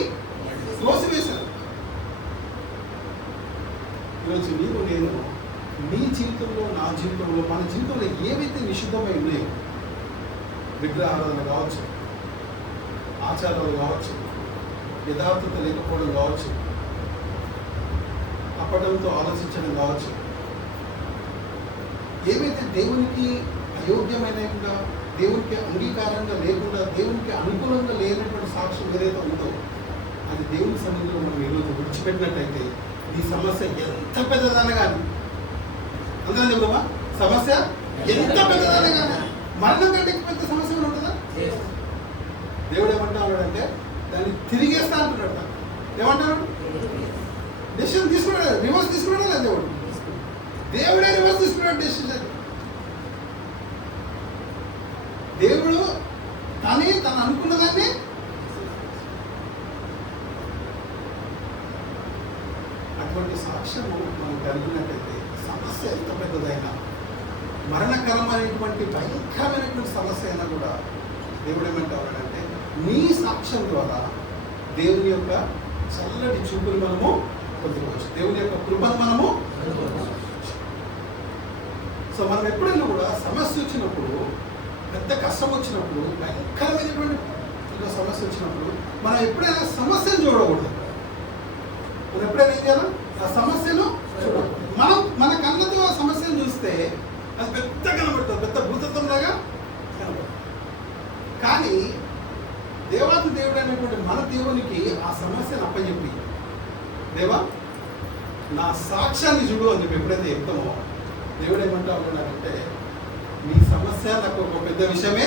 తోసివేశాడు. ఈరోజు నీవు నేను నీ జీవితంలో, నా జీవితంలో, మన జీవితంలో ఏవైతే నిషిద్ధమై ఉన్నాయో, విగ్రహారాధన కావచ్చు, ఆచారాలు కావచ్చు, యథార్థత లేకపోవడం కావచ్చు, అప్పటంతో ఆలోచించడం కావచ్చు, ఏవైతే దేవునికి అయోగ్యమైనగా, దేవునికి అంగీకారంగా లేకుండా, దేవునికి అనుకూలంగా లేనటువంటి సాక్ష్యం ఏదైతే ఉందో అది దేవుని సన్నిధిలో మనం ఈరోజు విడిచిపెట్టినట్టయితే ఈ సమస్య ఎంత పెద్దదన కానీ, అందరం చెప్తామా? సమస్య ఎంత పెద్దదన కానీ మరణం కంటే పెద్ద సమస్య ఉంటుందా? దేవుడు ఏమంటా ఉన్నాడంటే దాన్ని తిరిగేస్తా అంటున్నాడు. ఏమంటాడు? డెసిషన్ తీసుకున్నాడు, రివర్స్ తీసుకున్నాడా లేదా? దేవుడే రివర్స్ తీసుకున్నాడు డెసిషన్. దేవుడు తను అనుకున్నదాన్ని అటువంటి సాక్ష్యము మనం కలిగినట్టయితే సమస్య ఎంత పెద్దదైనా, మరణకరమైనటువంటి భయంకరమైనటువంటి సమస్య అయినా కూడా దేవుడు ఏమంటాడంటే నీ సాక్ష్యం ద్వారా దేవుని యొక్క చల్లటి చూపులు మనము పొందుకోవచ్చు, దేవుని యొక్క కృపను మనము పొందుకోవచ్చు. సో మనం ఎప్పుడైనా కూడా సమస్య వచ్చినప్పుడు, పెద్ద కష్టం వచ్చినప్పుడు, భయంకరమైనటువంటి సమస్య వచ్చినప్పుడు మనం ఎప్పుడైనా సమస్యను చూడకూడదు. మనం ఎప్పుడైనా ఏం చేయాలి? ఆ సమస్యను చూడకూడదు. మనం మన కళ్ళతో ఆ సమస్యను చూస్తే అది పెద్ద కనబడుతుంది, పెద్ద భూతత్వంలాగా కనబడుతుంది. కానీ దేవాది దేవుడు అనేటువంటి మన దేవునికి ఆ సమస్యను అప్పచెప్పి, దేవా నా సాక్ష్యాన్ని చూడు అని చెప్పి ఎప్పుడైతే చెప్తామో దేవుడు ఏమంటా ఉన్నాడంటే నీ సమస్య నాకు ఒక పెద్ద విషయమే.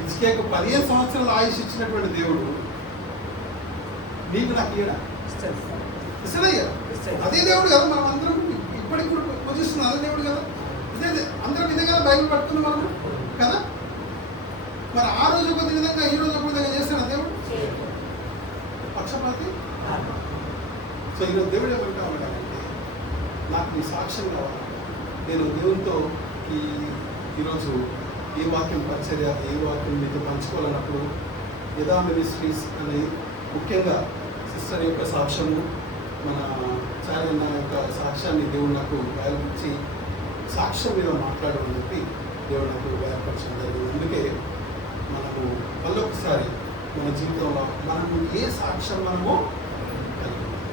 హిజ్కియాకు 15 సంవత్సరాల ఆయుష్ ఇచ్చినటువంటి దేవుడు నీకు నాకు ఇయ్యడా? ఇస్తాడయ్యా. అదే దేవుడు కదా మనం అందరం ఇప్పటికి కూడా పూజిస్తున్నాం. అదే దేవుడు కదా, ఇదే అందరం ఇదే కదా బైబిల్ పట్టుకున్నాం మనం కదా. మరి ఆ రోజు ఒక విధంగా, ఈ రోజు ఒక విధంగా చేస్తాడు దేవుడు. పక్షపాతి. సో ఈరోజు దేవుడు ఏమంటా ఉన్నాడంటే, నాకు నీ సాక్ష్యం కావాలి. నేను దేవునితో ఈరోజు ఏ వాక్యం పరిచర్య, ఏ వాక్యం మీతో పంచుకోవాలన్నప్పుడు యదా మినిస్ట్రీస్ అని ముఖ్యంగా సిస్టర్ యొక్క సాక్ష్యము, మన చాయన్న యొక్క సాక్ష్యాన్ని దేవుడు నాకు బయలుపరిచి సాక్ష్యం మీద మాట్లాడమని చెప్పి దేవుడు నాకు బయలుపరచడం జరిగింది. అందుకే మనము మళ్ళొకసారి మన జీవితంలో మనము ఏ సాక్ష్యం మనము కలిగి ఉన్నాము,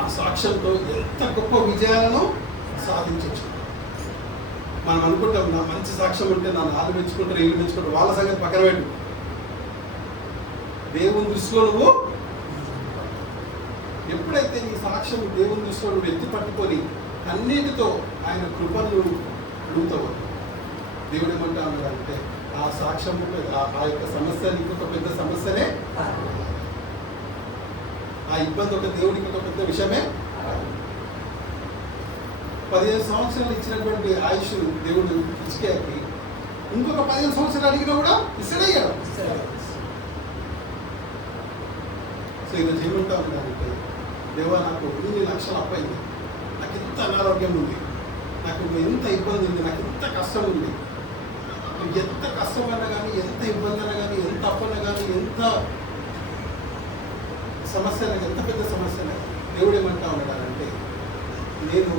ఆ సాక్ష్యంతో ఎంత గొప్ప విజయాలను సాధించవచ్చు. మనం అనుకుంటాం, నా మంచి సాక్ష్యం ఉంటే నా నాలుగు మెచ్చుకుంటారు, ఇల్లు మెచ్చుకుంటారు, వాళ్ళ సంగతి పక్కన పెట్టు. దేవుని దృష్టిలో నువ్వు ఎప్పుడైతే నీ సాక్ష్యం దేవుని దృష్టిలో నువ్వు ఎత్తి పట్టుకొని అన్నిటితో ఆయన కృపను అడుగుతావు, దేవుడు ఏమంటా ఉన్నాడంటే ఆ సాక్ష్యం ఆ యొక్క సమస్య నీకు ఒక పెద్ద సమస్యనే, ఆ ఇబ్బంది ఒక దేవుడికి ఒక పెద్ద విషయమే. 15 సంవత్సరాలు ఇచ్చినటువంటి ఆయుష్ దేవుడు హిజ్కియాకి ఇంకొక 15 సంవత్సరాలు అడిగినా కూడా ఇస్తాడయ్యాడు. సో ఈరోజు ఏమంటా ఉన్నాడంటే, దేవా నాకు ఇన్ని లక్షలు అప్పయింది, నాకు ఎంత అనారోగ్యం ఉంది, నాకు ఎంత ఇబ్బంది ఉంది, నాకు ఎంత కష్టం ఉంది. ఎంత కష్టమైనా కానీ, ఎంత ఇబ్బంది అయినా కానీ, ఎంత అప్పైనా కానీ, ఎంత సమస్య అయినా, ఎంత పెద్ద సమస్య అయినా దేవుడు ఏమంటా ఉన్నాడంటే, నేను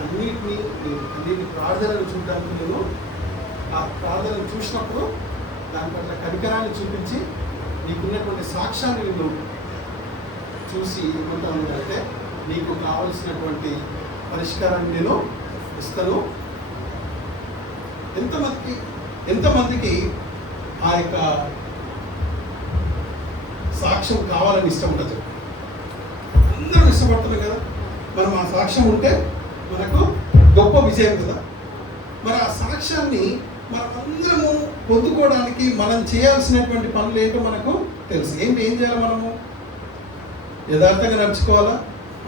అన్నిటి ప్రార్థనలు చూడడానికి నేను ఆ ప్రార్థనలు చూసినప్పుడు దాని పట్ల కనికరాన్ని చూపించి నీకున్నటువంటి సాక్ష్యాన్ని నేను చూసి ఏమంటా ఉన్నాడంటే, నీకు కావలసినటువంటి పరిష్కారాన్ని నేను ఇస్తాను. ఎంతమందికి ఆ యొక్క సాక్ష్యం కావాలని ఇష్టం ఉంటుంది? అందరం ఇష్టపడుతున్నాం కదా. మనం ఆ సాక్ష్యం ఉంటే మనకు గొప్ప విజయం కదా. మరి ఆ సాక్ష్యాన్ని మనం అందరము పొందుకోవడానికి మనం చేయాల్సినటువంటి పనులు ఏంటో మనకు తెలుసు. ఏం చేయాలి? మనము యథార్థంగా నడుచుకోవాలా,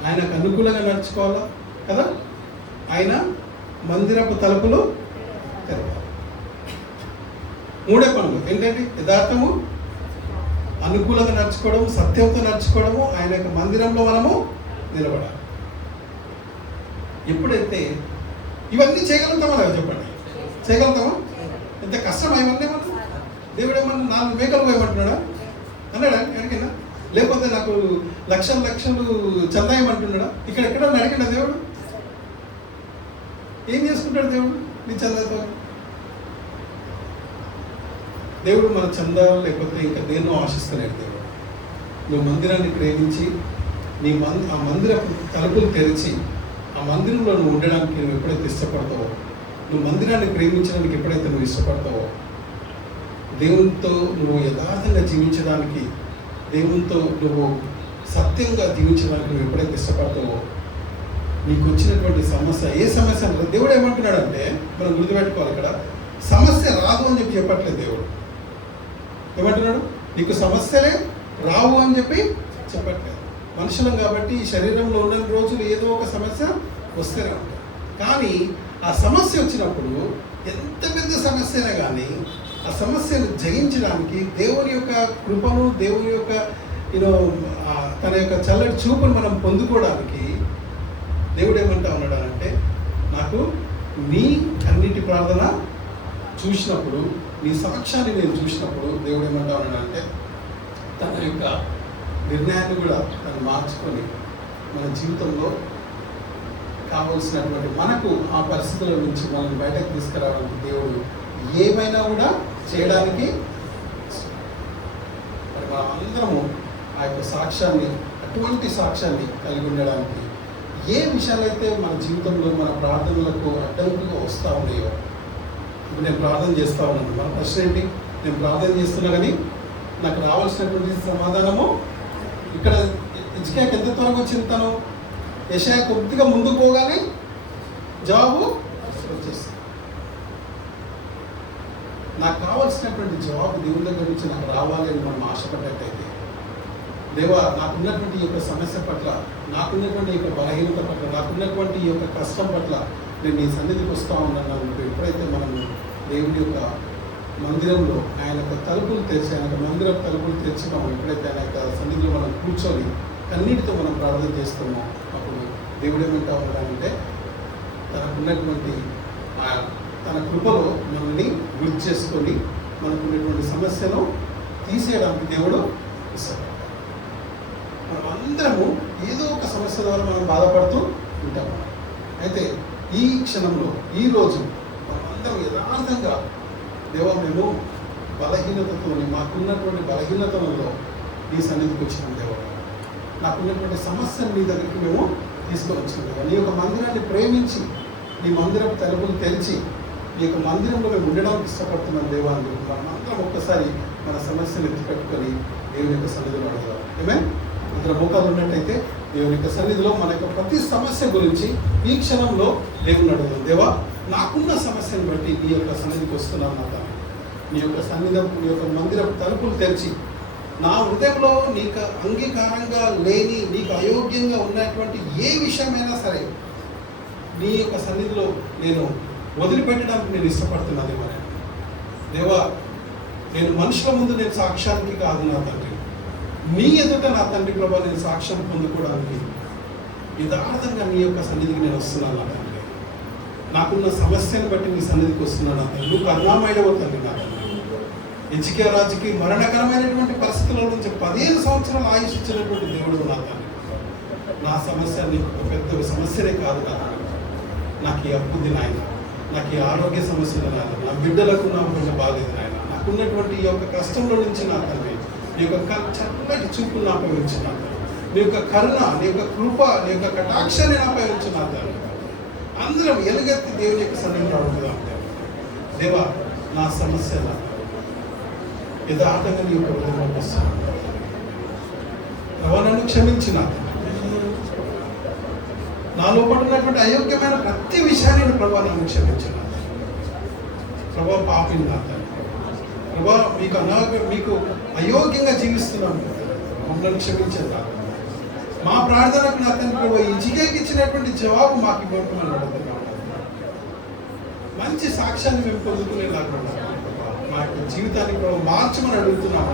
ఆయనకు అనుకూలంగా నడుచుకోవాలా కదా. ఆయన మందిరపు తలుపులు తెరవాలి. 3 పనులు ఏంటంటే యథార్థము, అనుకూలంగా నడుచుకోవడం, సత్యంతో నడుచుకోవడము, ఆయన యొక్క మందిరంలో మనము నిలబడాలి. ఎప్పుడైతే ఇవన్నీ చేయగలుగుతామా లేదా చెప్పండి? చేయగలుగుతామా? ఎంత కష్టం ఇవన్నీ. మనం దేవుడు ఏమన్నా 4 మేకలు పోయమంటున్నాడా అన్నాడా ఎక్కడికైనా? లేకపోతే నాకు లక్షలు చందాయమంటున్నాడా? ఎక్కడ అడిగినా దేవుడు ఏం చేసుకుంటాడు? దేవుడు నీ చందాతో దేవుడు మన చందాలు లేకపోతే ఇంకా దేన్నో ఆశిస్తున్నాడు. దేవుడు నువ్వు మందిరాన్ని ప్రేమించి ఆ మందిర తలుపులు తెరిచి ఆ మందిరంలో నువ్వు ఉండడానికి నువ్వు ఎప్పుడైతే ఇష్టపడతావో, నువ్వు మందిరాన్ని ప్రేమించడానికి ఎప్పుడైతే నువ్వు ఇష్టపడతావో, దేవునితో నువ్వు యథార్థంగా జీవించడానికి, దేవునితో నువ్వు సత్యంగా జీవించడానికి నువ్వు ఎప్పుడైతే ఇష్టపడతావో, నీకు వచ్చినటువంటి సమస్య ఏ సమస్య దేవుడు ఏమంటున్నాడంటే, మనం గుర్తుపెట్టుకోవాలి, ఇక్కడ సమస్య రాదు అని చెప్పి చెప్పట్లేదు. దేవుడు ఏమంటున్నాడు? నీకు సమస్యలే రావు అని చెప్పి చెప్పట్లేదు. మనుషులం కాబట్టి ఈ శరీరంలో ఉన్న రోజులు ఏదో ఒక సమస్య వస్తూనే ఉంటుంది. కానీ ఆ సమస్య వచ్చినప్పుడు ఎంత పెద్ద సమస్య అయినా కానీ ఆ సమస్యను జయించడానికి దేవుని యొక్క కృపను, దేవుని యొక్క తన యొక్క చల్లటి చూపును మనం పొందుకోవడానికి దేవుడు ఏమంటా ఉన్నాడు అంటే, నాకు నీ అన్నిటి ప్రార్థన చూసినప్పుడు, నీ సాక్ష్యాన్ని నేను చూసినప్పుడు దేవుడు ఏమంటా ఉన్నాడు అంటే, తన యొక్క నిర్ణయాన్ని కూడా తను మార్చుకొని మన జీవితంలో కావలసినటువంటి మనకు ఆ పరిస్థితుల నుంచి మనల్ని బయటకు తీసుకురావడానికి దేవుడు ఏమైనా కూడా చేయడానికి. మరి మనం అందరము ఆ యొక్క సాక్ష్యాన్ని, అటువంటి సాక్ష్యాన్ని కలిగి ఉండడానికి ఏ విషయాలైతే మన జీవితంలో మన ప్రార్థనలకు అడ్డంకుగా వస్తూ ఉన్నాయో, ఇప్పుడు నేను ప్రార్థన చేస్తూ ఉన్నాను, మన ప్రశ్న ఏంటి? నేను ప్రార్థన చేస్తున్నా కానీ నాకు రావాల్సినటువంటి సమాధానము ఇక్కడ హిజ్కియాకి ఎంత త్వరగా వచ్చింది? తను యెషయా కొద్దిగా ముందుకు పోగానే జవాబు వచ్చేస్తుంది. నాకు కావాల్సినటువంటి జవాబు దేవుని దగ్గర నుంచి నాకు రావాలి అని మనం ఆశపడ్డట్టయితే, దేవా నాకున్నటువంటి ఈ యొక్క సమస్య పట్ల, నాకున్నటువంటి ఈ యొక్క బలహీనత పట్ల, నాకున్నటువంటి ఈ యొక్క కష్టం పట్ల నేను నీ సన్నిధికి వస్తూ ఉన్నాను. ఎప్పుడైతే మనం దేవుని యొక్క మందిరంలో ఆయన యొక్క తలుపులు తెరిచి, ఆయన యొక్క మందిరం తలుపులు తెరిచి మనం ఎప్పుడైతే ఆయన యొక్క సన్నిధిలో మనం కూర్చొని కన్నీటితో మనం ప్రార్థన చేస్తున్నాం, అప్పుడు దేవుడు ఏమంటా ఉన్నాడంటే తనకున్నటువంటి తన కృపలో మనల్ని గుర్తు చేసుకొని మనకున్నటువంటి సమస్యను తీసేయడానికి దేవుడు ఇష్టపడతాడు. మనం అందరము ఏదో ఒక సమస్య ద్వారా మనం బాధపడుతూ ఉంటాం. అయితే ఈ క్షణంలో ఈరోజు మనం అందరం యథార్థంగా దేవా మేము బలహీనతతో మాకున్నటువంటి బలహీనతలలో నీ సన్నిధికి వచ్చినాం దేవా, నాకున్నటువంటి సమస్యను నీ దగ్గరికి మేము తీసుకొని వచ్చినాం దేవా, నీ యొక్క మందిరాన్ని ప్రేమించి నీ మందిరం తలుపులు తెరిచి నీ యొక్క మందిరంలో మేము ఉండడానికి ఇష్టపడుతున్నాం దేవా అని మనం అందరం ఒక్కసారి మన సమస్యను ఎత్తిపెట్టుకొని దేవుని యొక్క సన్నిధిలో అడగదాం. ఏమే ఇతర మోకాలు ఉన్నట్టయితే దేవుని యొక్క సన్నిధిలో మన యొక్క ప్రతి సమస్య గురించి ఈ క్షణంలో దేవుని అడుగుదాం. దేవా, నాకున్న సమస్యను బట్టి నీ యొక్క సన్నిధికి వస్తున్నాను. నా తండ్రి, నీ యొక్క సన్నిధం, నీ యొక్క మందిరం తలుపులు తెరిచి నా హృదయంలో నీకు అంగీకారంగా లేని, నీకు అయోగ్యంగా ఉన్నటువంటి ఏ విషయమైనా సరే నీ యొక్క సన్నిధిలో నేను వదిలిపెట్టడానికి నేను ఇష్టపడుతున్నాను దేవా. నేను మనుషుల ముందు నేను సాక్ష్యానికి కాదు నా తండ్రి, నీ ఎదుట నా తండ్రి ప్రభా నేను సాక్ష్యం పొందుకోవడానికి యథార్థంగా నీ యొక్క సన్నిధికి నేను వస్తున్నాను నా తండ్రి. నాకున్న సమస్యను బట్టి నీ సన్నిధికి వస్తున్నాను నా తండ్రి. నువ్వు కరుణామయుడవు తండ్రి నా తండ్రి. హిజ్కియా రాజుకి మరణకరమైనటువంటి పరిస్థితుల నుంచి 15 సంవత్సరాలు ఆయుష్ ఇచ్చినటువంటి దేవుడు నా తండ్రి. నా సమస్య నీకు పెద్ద సమస్యనే కాదు నా తండ్రి. నాకు ఈ అప్పుది నాయన, నాకు ఈ ఆరోగ్య సమస్యలు నాయన, నా బిడ్డలకు నా కొంచెం బాధ్యత నాయన, నాకున్నటువంటి ఈ యొక్క కష్టంలో నుంచి నా తండ్రి నీ యొక్క చల్లటి చూపు నాపై ఉంచి నా తండ్రి, నీ యొక్క కరుణ, నీ యొక్క కృప, నీ యొక్క కటాక్షాన్ని నాపై ఉంచి నా తండ్రి. అందరం ఎలుగెత్తి దేవుని యొక్క సన్నిధిలో అడుగుదాం. దేవా, నా సమస్య యథార్థంగా నీ యొక్క హృదయంలోకి వస్తాను. ప్రభా, నన్ను క్షమించిన నా లోపల ఉన్నటువంటి అయోగ్యమైన ప్రతి విషయాన్ని ప్రభా నన్ను క్షమించిన ప్రభా, పాపిని నా తండ్రి ప్రభా, మీకు అయోగ్యంగా జీవిస్తున్నాను, మమ్మల్ని క్షమించండి. మా ప్రార్థనకు నా తండ్రి ప్రభా ఈ జిగేకి ఇచ్చినటువంటి జవాబు మాకు ఇవ్వకుండా అడుగుతున్నాం. మంచి సాక్ష్యాన్ని మేము పొందుకునేలాగా మా యొక్క జీవితాన్ని ప్రభావ మార్చమని అడుగుతున్నాం.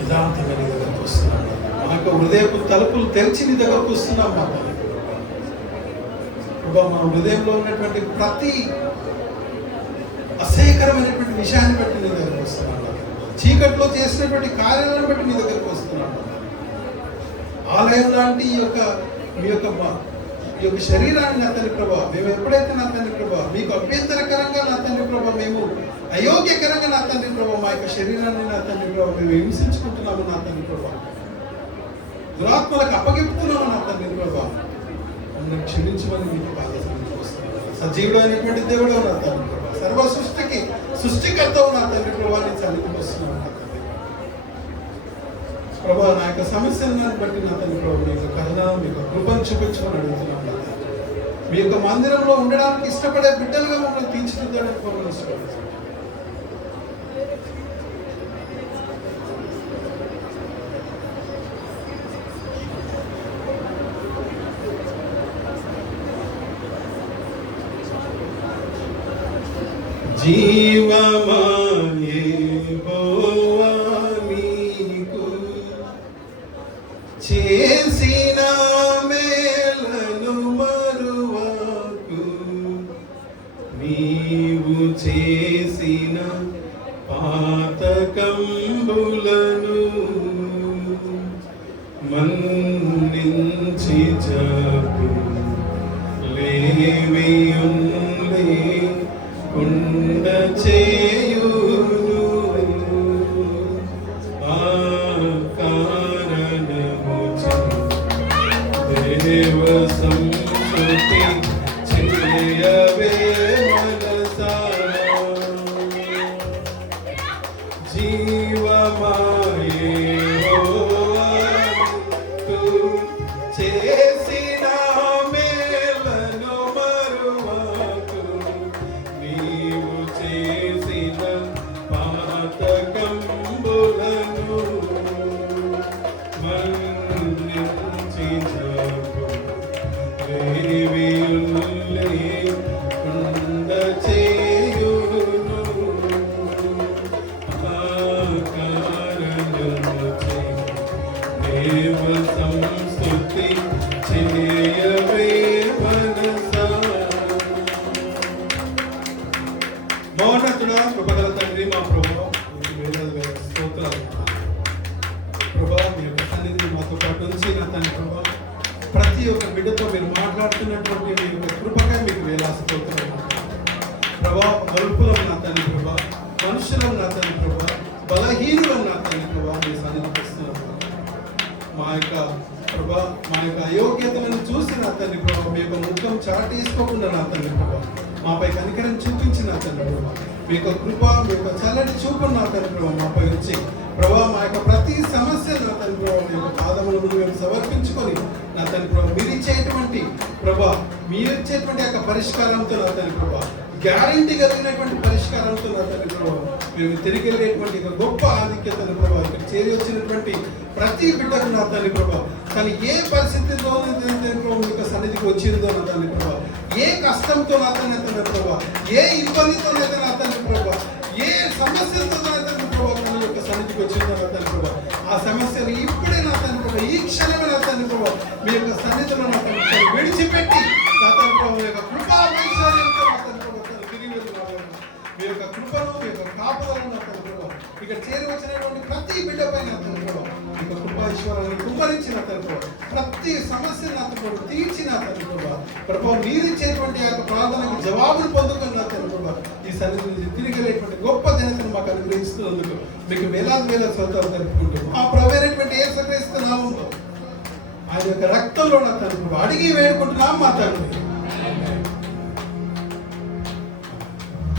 యథార్థంగా నీ దగ్గరకు వస్తున్నాం. మా యొక్క హృదయపు తలుపులు తెరిచి నీ దగ్గరకు వస్తున్నాం. మా ప్రభావ మా హృదయంలో ఉన్నటువంటి ప్రతి అసహ్యకరమైనటువంటి విషయాన్ని బట్టి నీ దగ్గరకు వస్తున్నాం. చీకట్లో చేసినటువంటి కార్యాలను బట్టి మీ దగ్గరకు వస్తున్నాను. ఆలయం లాంటి మీ యొక్క శరీరాన్ని నా తండ్రి ప్రభా మేము ఎప్పుడైతే నా తండ్రి ప్రభా మీకు అభ్యంతరకరంగా నా తండ్రి ప్రభా మేము అయోగ్యకరంగా నా తండ్రి ప్రభా మా యొక్క శరీరాన్ని నా తండ్రి ప్రభా మేము హింసించుకుంటున్నాము నా తండ్రి ప్రభా, దురాత్మలకు అప్పగిపుతున్నాము నా తండ్రి ప్రభా, నన్ను క్షమించమని మీకు బాధ్యతను వస్తున్నాను. సజీవుడు అయినటువంటి దేవుడు నా తండ్రి ప్రభా, సర్వ సృష్టికి సృష్టికర్తవు నా తండ్రి ప్రభా నేను సన్నిధికి వస్తున్నాను నా తండ్రి ప్రభా. నా యొక్క సమస్యలను బట్టి నా తండ్రి ప్రభా మీ యొక్క కరుణ, మీ యొక్క కృపను చూపించమని అడుగుతున్నాను నా తండ్రి. మీ యొక్క మందిరంలో ఉండడానికి ఇష్టపడే బిడ్డలుగా మమ్మల్ని తీర్చిదిద్దడానికి మమ్మల్ని ఇష్టపడుతున్నాను. జీవమా యెహోవా నీకు చేసిన మేలను మరువకు, నీవు చేసిన పాతకంబులను మన్నించి జపు లేవియున్లే కుండ చేయును. ఆ కారణము దేవ సంస్తుతి చేయవే మనసా. జీవమాయే చేసిన మేలను మరువకు, నీవు చేసిన పాతకంబులను లేకుండ చేయును ఆకారము చేయి దేవ సంస్తుతి చేయవే మనసా. మౌనతుడా కృపగల తండ్రి మా ప్రభువా, నీకు వేలాది స్తోత్రాలు ప్రభా. మీ యొక్క సన్నిధిని మాతో పాటు ఉంచి నా తండ్రి ప్రభా, ప్రతి ఒక్క బిడ్డతో మీరు మాట్లాడుతున్నటువంటి మీ యొక్క కృపగా మీకు వేలాది స్తోత్రాలు ప్రభా. అల్పులం నా తండ్రి ప్రభా, మనుషులం నా తండ్రి ప్రభా, బలహీనులం నా తండ్రి ప్రభా, మీ సన్నిధికి వస్తున్నాం. మా యొక్క ప్రభా, మా యొక్క అయోగ్యతలను చూసి నా తండ్రి ప్రభా, మీ యొక్క ముఖం చాటేసుకోకుండా నా తండ్రి ప్రభా, మాపై కనికరం చూపించి నా తండ్రి ప్రభా, మీ యొక్క కృప, మీ యొక్క చల్లటి చూపు నా తండ్రి ప్రభా మాపై వచ్చి ప్రభా, మా యొక్క ప్రతి సమస్య నా తండ్రి ప్రభా మీ యొక్క పాదముల ముందు మేము సమర్పించుకొని నా తండ్రి ప్రభా, మీరు ఇచ్చేటువంటి ప్రభా, మీరు ఇచ్చేటువంటి యొక్క పరిష్కారంతో నా తండ్రి ప్రభా, గ్యారంటీ కలిగినటువంటి పరిష్కారంతో నా తండ్రి ప్రభా మేము తిరిగి వెళ్ళేటువంటి ఒక గొప్ప ఆధిక్యతను ప్రభా ఇక్కడ చేరి వచ్చినటువంటి ప్రతి బిడ్డకు నా తండ్రి ప్రభా, తను ఏ పరిస్థితిలో మీకు సన్నిధికి వచ్చిందో నా తండ్రి ప్రభా, ఏ కష్టంతో నా తండ్రి ప్రభా, ఏ ఇబ్బందితో నా తండ్రి ప్రభా, ఏ సమస్యలతో నా తండ్రి ప్రభా తన యొక్క సన్నిధికి వచ్చిందో నా తండ్రి ప్రభా, ఆ సమస్యను ఇప్పుడే నా తండ్రి ప్రభా, ఈ క్షణమే నా తండ్రి ప్రభా మీ యొక్క సన్నిధిలో నా తండ్రి ప్రభా విడిచిపెట్టి నా తండ్రి ప్రభా మీ యొక్క కృపా వైశాల్యంతో నా తండ్రి ప్రభా తను తిరిగి వెళ్ళిపోవాలి. మీ యొక్క కృపను, మీ యొక్క కాపుదలను నా తండ్రి ప్రభా ఇక్కడ చేరి వచ్చినటువంటి ప్రతి బిడ్డపై నా తండ్రి ప్రభా మీ యొక్క కృపా ఈశ్వరాన్ని కుమ్మరించి నా తండ్రి ప్రభా, ప్రతి సమస్య నా తండ్రి ప్రభా తీర్చి నా తండ్రి ప్రభా ప్రభా మీరిచ్చేటువంటి యొక్క ప్రార్థనకు జవాబులు పొందుకొని నా తండ్రి ప్రభా ఈ సన్నిధి నుంచి తిరిగి వెళ్ళేటువంటి గొప్ప జనతను మాకు అనుగ్రహిస్తున్నందుకు మీకు వేలాది వేల స్తోత్రాలు తెలుపుకుంటూ ఆ ప్రభువైనటువంటి యేసుక్రీస్తు నామములో ఆయన యొక్క రక్తంలో నా తండ్రి ప్రభా అడిగి వేడుకుంటున్నాం మా తండ్రి.